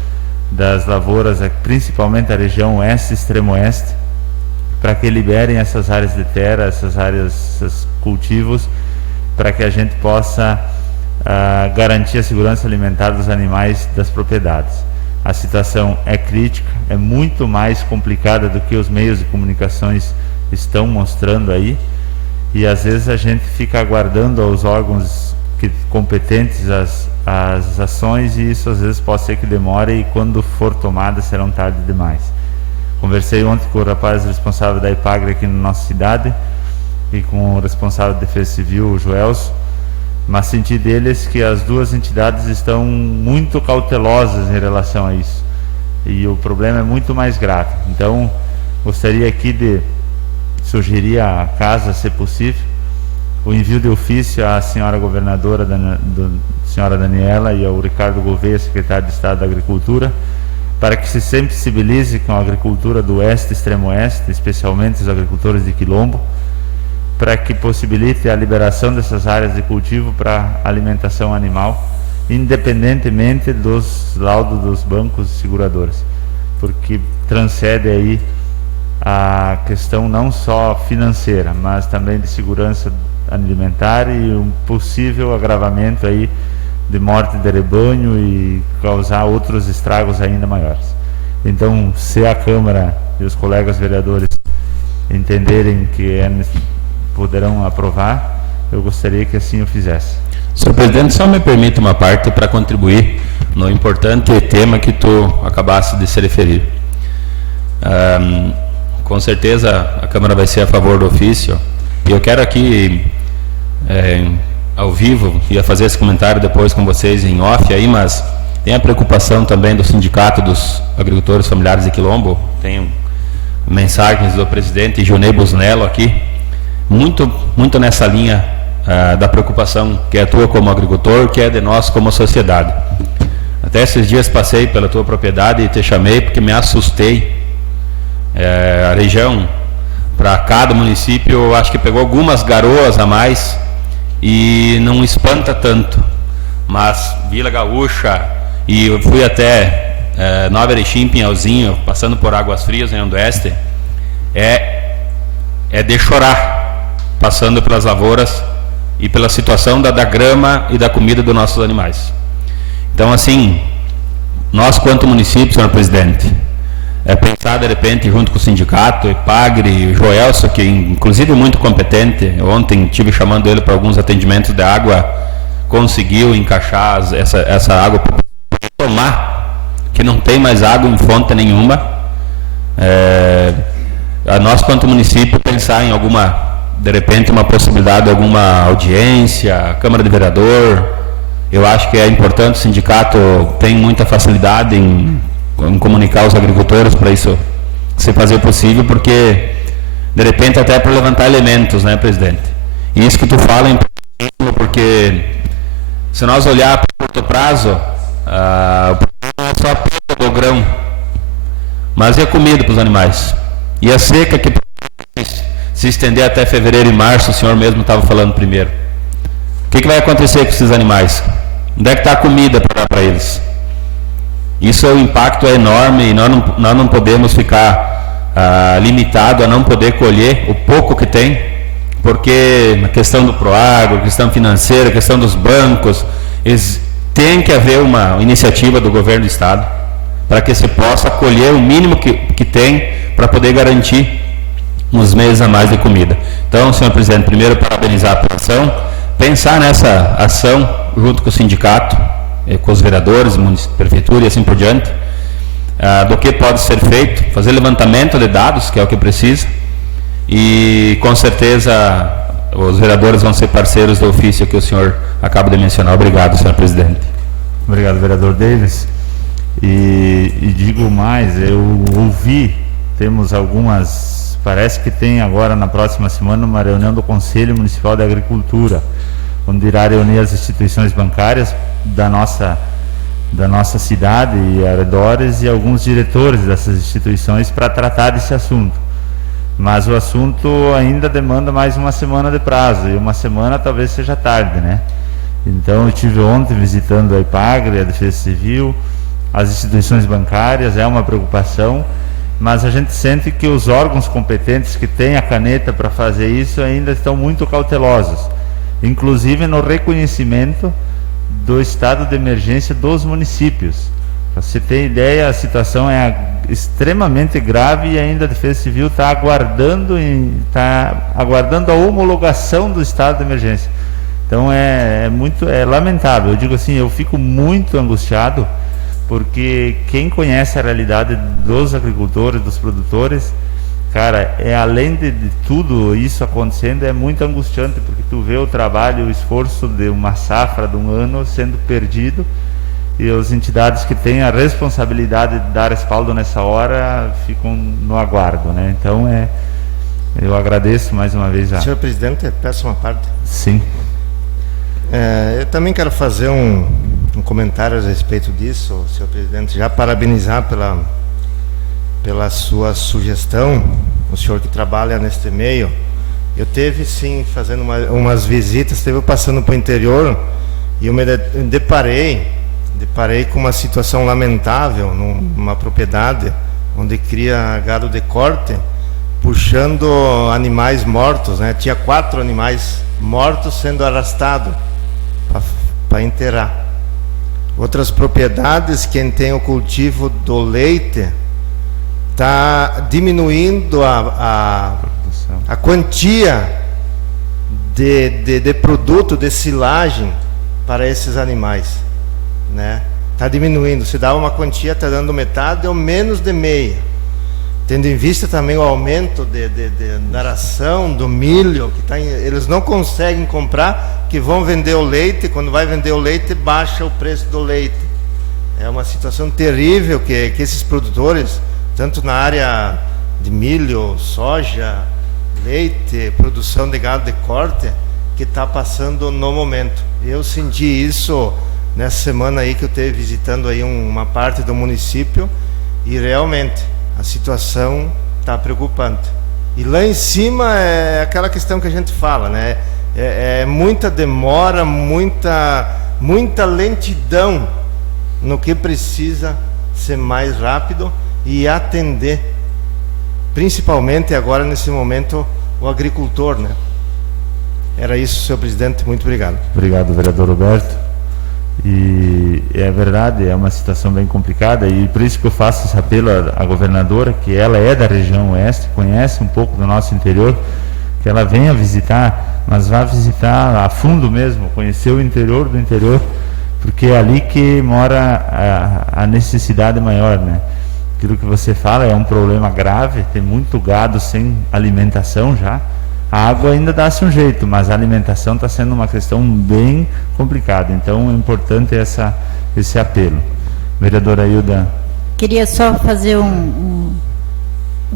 das lavouras, principalmente a região oeste e extremo oeste, para que liberem essas áreas de terra, essas áreas, esses cultivos, para que a gente possa garantir a segurança alimentar dos animais das propriedades. A situação é crítica, é muito mais complicada do que os meios de comunicações estão mostrando aí, e às vezes a gente fica aguardando aos órgãos competentes as ações, e isso às vezes pode ser que demore, e quando for tomada serão tarde demais. Conversei ontem com o rapaz responsável da IPAGRE aqui na nossa cidade e com o responsável de Defesa Civil, o Joelso, mas senti deles que as duas entidades estão muito cautelosas em relação a isso, e o problema é muito mais grave. Então gostaria aqui de sugerir à casa, se possível, o envio de ofício à senhora governadora, senhora Daniela, e ao Ricardo Gouveia, secretário de Estado da Agricultura, para que se sensibilize com a agricultura do oeste e extremo oeste, especialmente os agricultores de Quilombo, para que possibilite a liberação dessas áreas de cultivo para alimentação animal, independentemente dos laudos dos bancos e seguradoras, porque transcende aí a questão não só financeira, mas também de segurança alimentar e um possível agravamento aí de morte de rebanho e causar outros estragos ainda maiores. Então, se a Câmara e os colegas vereadores entenderem que poderão aprovar, eu gostaria que assim o fizesse. Senhor presidente, só me permita uma parte para contribuir no importante tema que tu acabaste de se referir. Com certeza a Câmara vai ser a favor do ofício, e eu quero aqui ao vivo, ia fazer esse comentário depois com vocês em off aí, mas tem a preocupação também do Sindicato dos Agricultores Familiares de Quilombo. Tenho mensagens do presidente Jonei Busnello aqui, muito nessa linha da preocupação que é tua como agricultor, que é de nós como sociedade. Até esses dias passei pela tua propriedade e te chamei porque me assustei. A região para cada município, eu acho que pegou algumas garoas a mais e não espanta tanto, mas Vila Gaúcha, e eu fui até Nova Erechim, Pinhalzinho, passando por Águas Frias, em Oeste, é de chorar, passando pelas lavouras e pela situação da grama e da comida dos nossos animais. Então, assim, nós quanto município, senhor presidente, pensar de repente junto com o sindicato, IPAGRE, Joelso, que inclusive muito competente, ontem estive chamando ele para alguns atendimentos de água, conseguiu encaixar essa água para tomar, que não tem mais água em fonte nenhuma. A nós quanto município pensar em alguma, de repente, uma possibilidade de alguma audiência, Câmara de Vereador. Eu acho que é importante, o sindicato tem muita facilidade em comunicar os agricultores para isso se fazer possível, porque de repente até para levantar elementos, né, presidente? E isso que tu fala é importante, porque se nós olhar para o curto prazo, o problema não é só a perda do grão, mas é a comida para os animais. E a seca que se estender até fevereiro e março, o senhor mesmo estava falando primeiro. O que vai acontecer com esses animais? Onde é que está a comida para dar para eles? Isso, o impacto é enorme e nós não podemos ficar limitado a não poder colher o pouco que tem, porque na questão do Proagro, questão financeira, questão dos bancos, tem que haver uma iniciativa do governo do estado para que se possa colher o mínimo que tem para poder garantir uns meses a mais de comida. Então, senhor presidente, primeiro parabenizar pela ação, pensar nessa ação junto com o sindicato, com os vereadores, prefeitura e assim por diante, do que pode ser feito, fazer levantamento de dados, que é o que precisa, e com certeza os vereadores vão ser parceiros do ofício que o senhor acaba de mencionar. Obrigado, senhor presidente. Obrigado, vereador Davis. E digo mais, eu ouvi, temos algumas, parece que tem agora na próxima semana uma reunião do Conselho Municipal de Agricultura, onde irá reunir as instituições bancárias da nossa cidade e arredores e alguns diretores dessas instituições para tratar desse assunto. Mas o assunto ainda demanda mais uma semana de prazo, e uma semana talvez seja tarde, né? Então eu estive ontem visitando a IPAGRE, a Defesa Civil, as instituições bancárias, é uma preocupação, mas a gente sente que os órgãos competentes que têm a caneta para fazer isso ainda estão muito cautelosos, inclusive no reconhecimento do estado de emergência dos municípios. Para você ter ideia, a situação é extremamente grave e ainda a Defesa Civil está aguardando a homologação do estado de emergência. Então é lamentável. Eu digo assim, eu fico muito angustiado, porque quem conhece a realidade dos agricultores, dos produtores, cara, além de tudo isso acontecendo, é muito angustiante, porque tu vê o trabalho, o esforço de uma safra de um ano sendo perdido, e as entidades que têm a responsabilidade de dar respaldo nessa hora ficam no aguardo, né? Então eu agradeço mais uma vez. Senhor presidente, peço uma parte. Sim. Eu também quero fazer um comentário a respeito disso, senhor presidente, já parabenizar pela sua sugestão, o senhor que trabalha neste meio. Eu teve sim fazendo umas visitas, esteve passando para o interior e eu me deparei com uma situação lamentável numa propriedade onde cria gado de corte, puxando animais mortos, né? Tinha 4 animais mortos sendo arrastados para enterrar. Outras propriedades, quem tem o cultivo do leite, está diminuindo a quantia de produto, de silagem para esses animais, né? Está diminuindo. Se dá uma quantia, está dando metade ou menos de meia. Tendo em vista também o aumento da ração, do milho, que eles não conseguem comprar, que vão vender o leite. Quando vai vender o leite, baixa o preço do leite. É uma situação terrível que esses produtores, tanto na área de milho, soja, leite, produção de gado de corte, que está passando no momento. Eu senti isso nessa semana aí que eu estive visitando aí uma parte do município, e realmente a situação está preocupante. E lá em cima é aquela questão que a gente fala, né? É muita demora, muita lentidão no que precisa ser mais rápido e atender, principalmente agora nesse momento, o agricultor, né? Era isso, senhor presidente. Muito obrigado. Obrigado, vereador Roberto. E é verdade, é uma situação bem complicada, e por isso que eu faço esse apelo à governadora, que ela é da região oeste, conhece um pouco do nosso interior, que ela venha visitar, mas vá visitar a fundo mesmo, conhecer o interior do interior, porque é ali que mora a necessidade maior, né? Aquilo que você fala é um problema grave, tem muito gado sem alimentação já. A água ainda dá-se um jeito, mas a alimentação está sendo uma questão bem complicada. Então é importante esse apelo. Vereadora Hilda. Queria só fazer um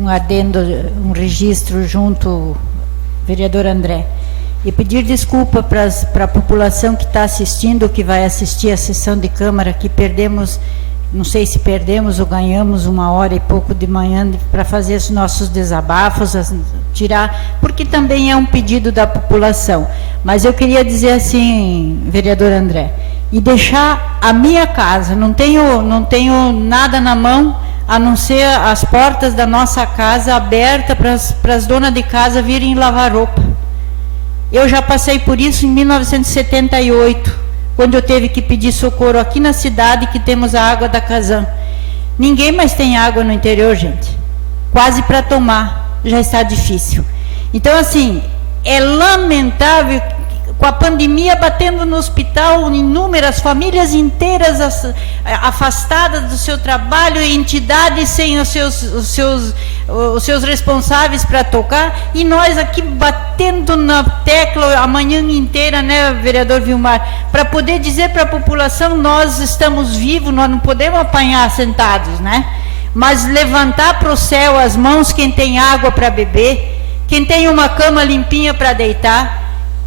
adendo, um registro junto, vereador André, e pedir desculpa para a população que está assistindo, que vai assistir a sessão de Câmara, que perdemos não sei se perdemos ou ganhamos 1h e pouco de manhã para fazer os nossos desabafos, tirar, porque também é um pedido da população. Mas eu queria dizer assim, vereador André, e deixar a minha casa, não tenho nada na mão, a não ser as portas da nossa casa abertas para as donas de casa virem lavar roupa. Eu já passei por isso em 1978, quando eu teve que pedir socorro aqui na cidade, que temos a água da Casan. Ninguém mais tem água no interior, gente. Quase para tomar, já está difícil. Então, assim, é lamentável, com a pandemia batendo no hospital, inúmeras famílias inteiras afastadas do seu trabalho, entidades sem os seus responsáveis para tocar, e nós aqui batendo na tecla a manhã inteira, né, vereador Vilmar, para poder dizer para a população: nós estamos vivos, nós não podemos apanhar sentados, né? Mas levantar para o céu as mãos, quem tem água para beber, quem tem uma cama limpinha para deitar,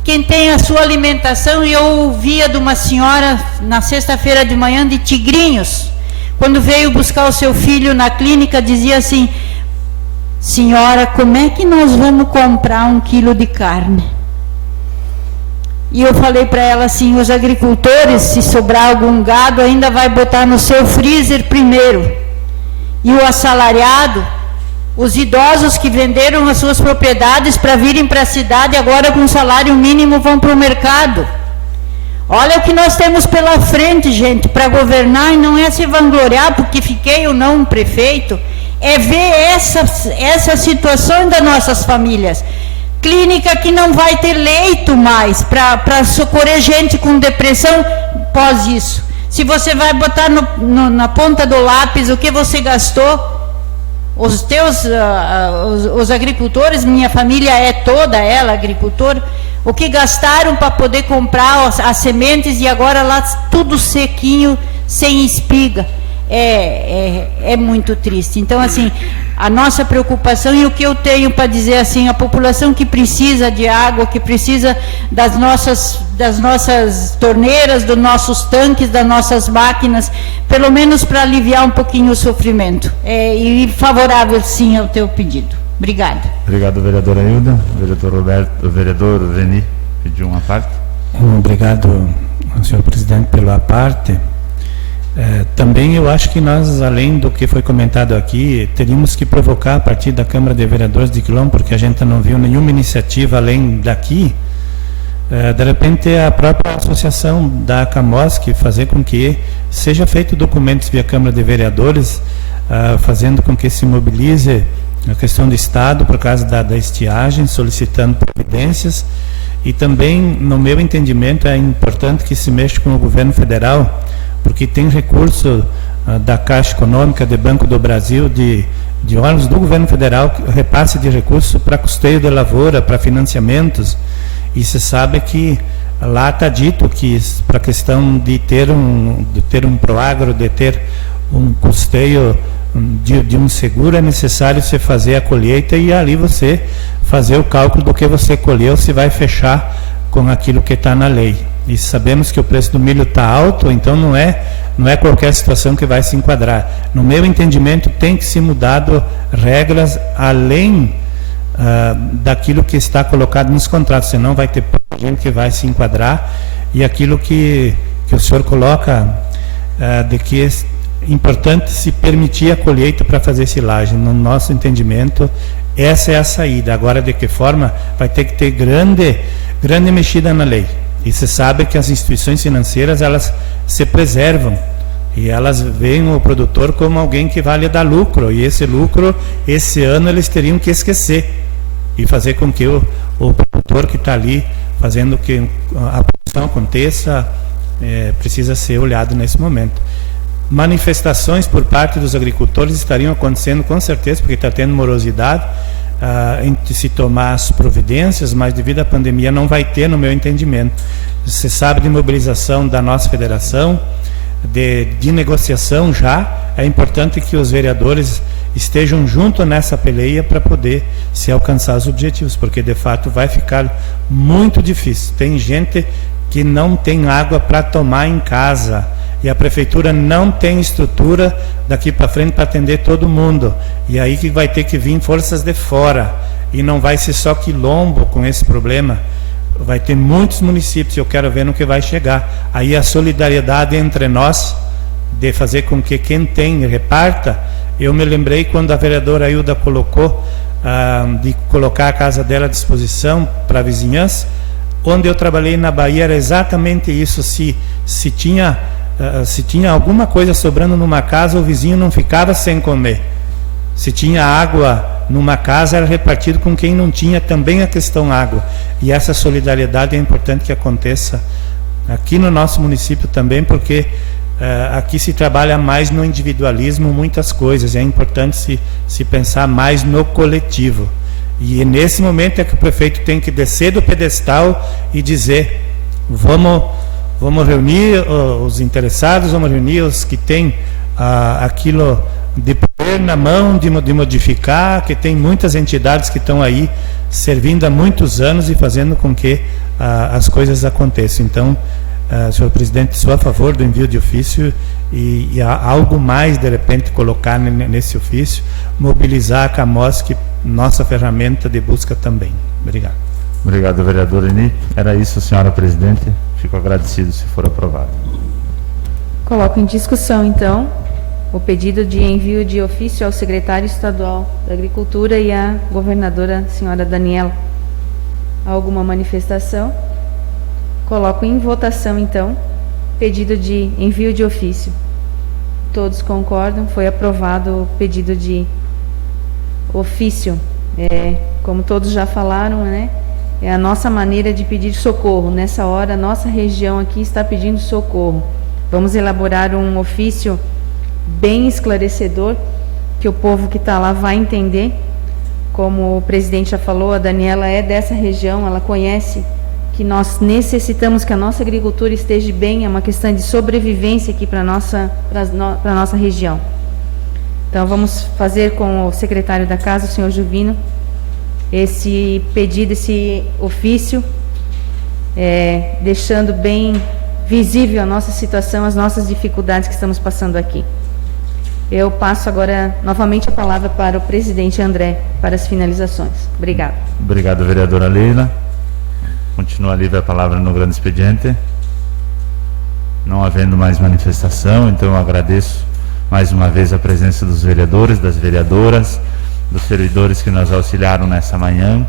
quem tem a sua alimentação. E eu ouvia de uma senhora na sexta-feira de manhã de Tigrinhos, quando veio buscar o seu filho na clínica, dizia assim: senhora, como é que nós vamos comprar 1 quilo de carne? E eu falei para ela assim: os agricultores, se sobrar algum gado, ainda vai botar no seu freezer primeiro. E o assalariado, os idosos que venderam as suas propriedades para virem para a cidade, agora com salário mínimo vão para o mercado. Olha o que nós temos pela frente, gente, para governar, e não é se vangloriar porque fiquei ou não um prefeito, é ver essa situação das nossas famílias. Clínica que não vai ter leito mais para socorrer gente com depressão pós isso. Se você vai botar na ponta do lápis o que você gastou, os agricultores, minha família é toda ela agricultor, o que gastaram para poder comprar as sementes, e agora lá tudo sequinho, sem espiga. É muito triste. Então, assim, a nossa preocupação, e o que eu tenho para dizer, assim, a população que precisa de água, que precisa das nossas torneiras, dos nossos tanques, das nossas máquinas, pelo menos para aliviar um pouquinho o sofrimento. E favorável, sim, ao teu pedido. Obrigada. Obrigado, vereadora Hilda. Vereador Roberto, vereador Veni, pediu uma parte. Obrigado, senhor presidente, pela parte. Também eu acho que nós, além do que foi comentado aqui, teríamos que provocar a partir da Câmara de Vereadores de Quilombo, porque a gente não viu nenhuma iniciativa além daqui, de repente a própria associação da CAMOSC fazer com que seja feito documentos via Câmara de Vereadores, fazendo com que se mobilize a questão do Estado por causa da estiagem, solicitando providências. E também, no meu entendimento, é importante que se mexa com o governo federal, porque tem recurso da Caixa Econômica, de Banco do Brasil, de órgãos do governo federal, repasse de recursos para custeio de lavoura, para financiamentos, e se sabe que lá está dito que para a questão de ter um proagro, de ter um custeio de um seguro, é necessário você fazer a colheita e ali você fazer o cálculo do que você colheu, se vai fechar com aquilo que está na lei. E sabemos que o preço do milho está alto, então não é qualquer situação que vai se enquadrar. No meu entendimento, tem que ser mudado regras além daquilo que está colocado nos contratos, senão vai ter pouca gente que vai se enquadrar. E aquilo que o senhor coloca, de que é importante se permitir a colheita para fazer silagem, no nosso entendimento, essa é a saída. Agora, de que forma, vai ter que ter grande mexida na lei. E se sabe que as instituições financeiras, elas se preservam e elas veem o produtor como alguém que vale dar lucro, e esse lucro, esse ano, eles teriam que esquecer e fazer com que o produtor que está ali fazendo que a produção aconteça, precisa ser olhado nesse momento. Manifestações por parte dos agricultores estariam acontecendo com certeza, porque está tendo morosidade, em se tomar as providências, mas devido à pandemia não vai ter, no meu entendimento. Você sabe de mobilização da nossa federação, de negociação já, é importante que os vereadores estejam junto nessa peleia para poder se alcançar os objetivos, porque de fato vai ficar muito difícil. Tem gente que não tem água para tomar em casa, e a prefeitura não tem estrutura daqui para frente para atender todo mundo. E aí que vai ter que vir forças de fora. E não vai ser só Quilombo com esse problema. Vai ter muitos municípios, eu quero ver no que vai chegar. Aí a solidariedade entre nós, de fazer com que quem tem reparta. Eu me lembrei quando a vereadora Hilda colocou, de colocar a casa dela à disposição para a vizinhança. Onde eu trabalhei na Bahia era exatamente isso. Se tinha alguma coisa sobrando numa casa, o vizinho não ficava sem comer. Se tinha água numa casa, era repartido com quem não tinha, também a questão água. E essa solidariedade é importante que aconteça aqui no nosso município também, porque aqui se trabalha mais no individualismo, muitas coisas. É importante se pensar mais no coletivo. E nesse momento é que o prefeito tem que descer do pedestal e dizer: vamos reunir os interessados, vamos reunir os que têm aquilo de poder na mão, de modificar, que tem muitas entidades que estão aí servindo há muitos anos e fazendo com que as coisas aconteçam. Então, senhor presidente, sou a favor do envio de ofício e algo mais, de repente, colocar nesse ofício, mobilizar a CAMOS, que nossa ferramenta de busca também. Obrigado. Obrigado, vereador Eni. Era isso, senhora presidente. Fico agradecido se for aprovado. Coloco em discussão, então, o pedido de envio de ofício ao secretário estadual da Agricultura e à governadora, senhora Daniela. Alguma manifestação? Coloco em votação, então, pedido de envio de ofício. Todos concordam? Foi aprovado o pedido de ofício. Como todos já falaram, né? É a nossa maneira de pedir socorro. Nessa hora, a nossa região aqui está pedindo socorro. Vamos elaborar um ofício bem esclarecedor, que o povo que está lá vai entender. Como o presidente já falou, a Daniela é dessa região, ela conhece que nós necessitamos que a nossa agricultura esteja bem, é uma questão de sobrevivência aqui para a nossa região. Então, vamos fazer com o secretário da Casa, o senhor Juvino, esse pedido, esse ofício, deixando bem visível a nossa situação, as nossas dificuldades que estamos passando aqui. Eu passo agora novamente a palavra para o presidente André, para as finalizações. Obrigado. Obrigado, vereadora Leila. Continua livre a palavra no grande expediente. Não havendo mais manifestação, então eu agradeço mais uma vez a presença dos vereadores, das vereadoras, dos servidores que nos auxiliaram nessa manhã,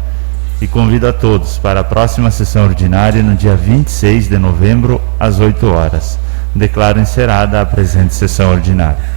e convido a todos para a próxima sessão ordinária no dia 26 de novembro, às 8 horas. Declaro encerrada a presente sessão ordinária.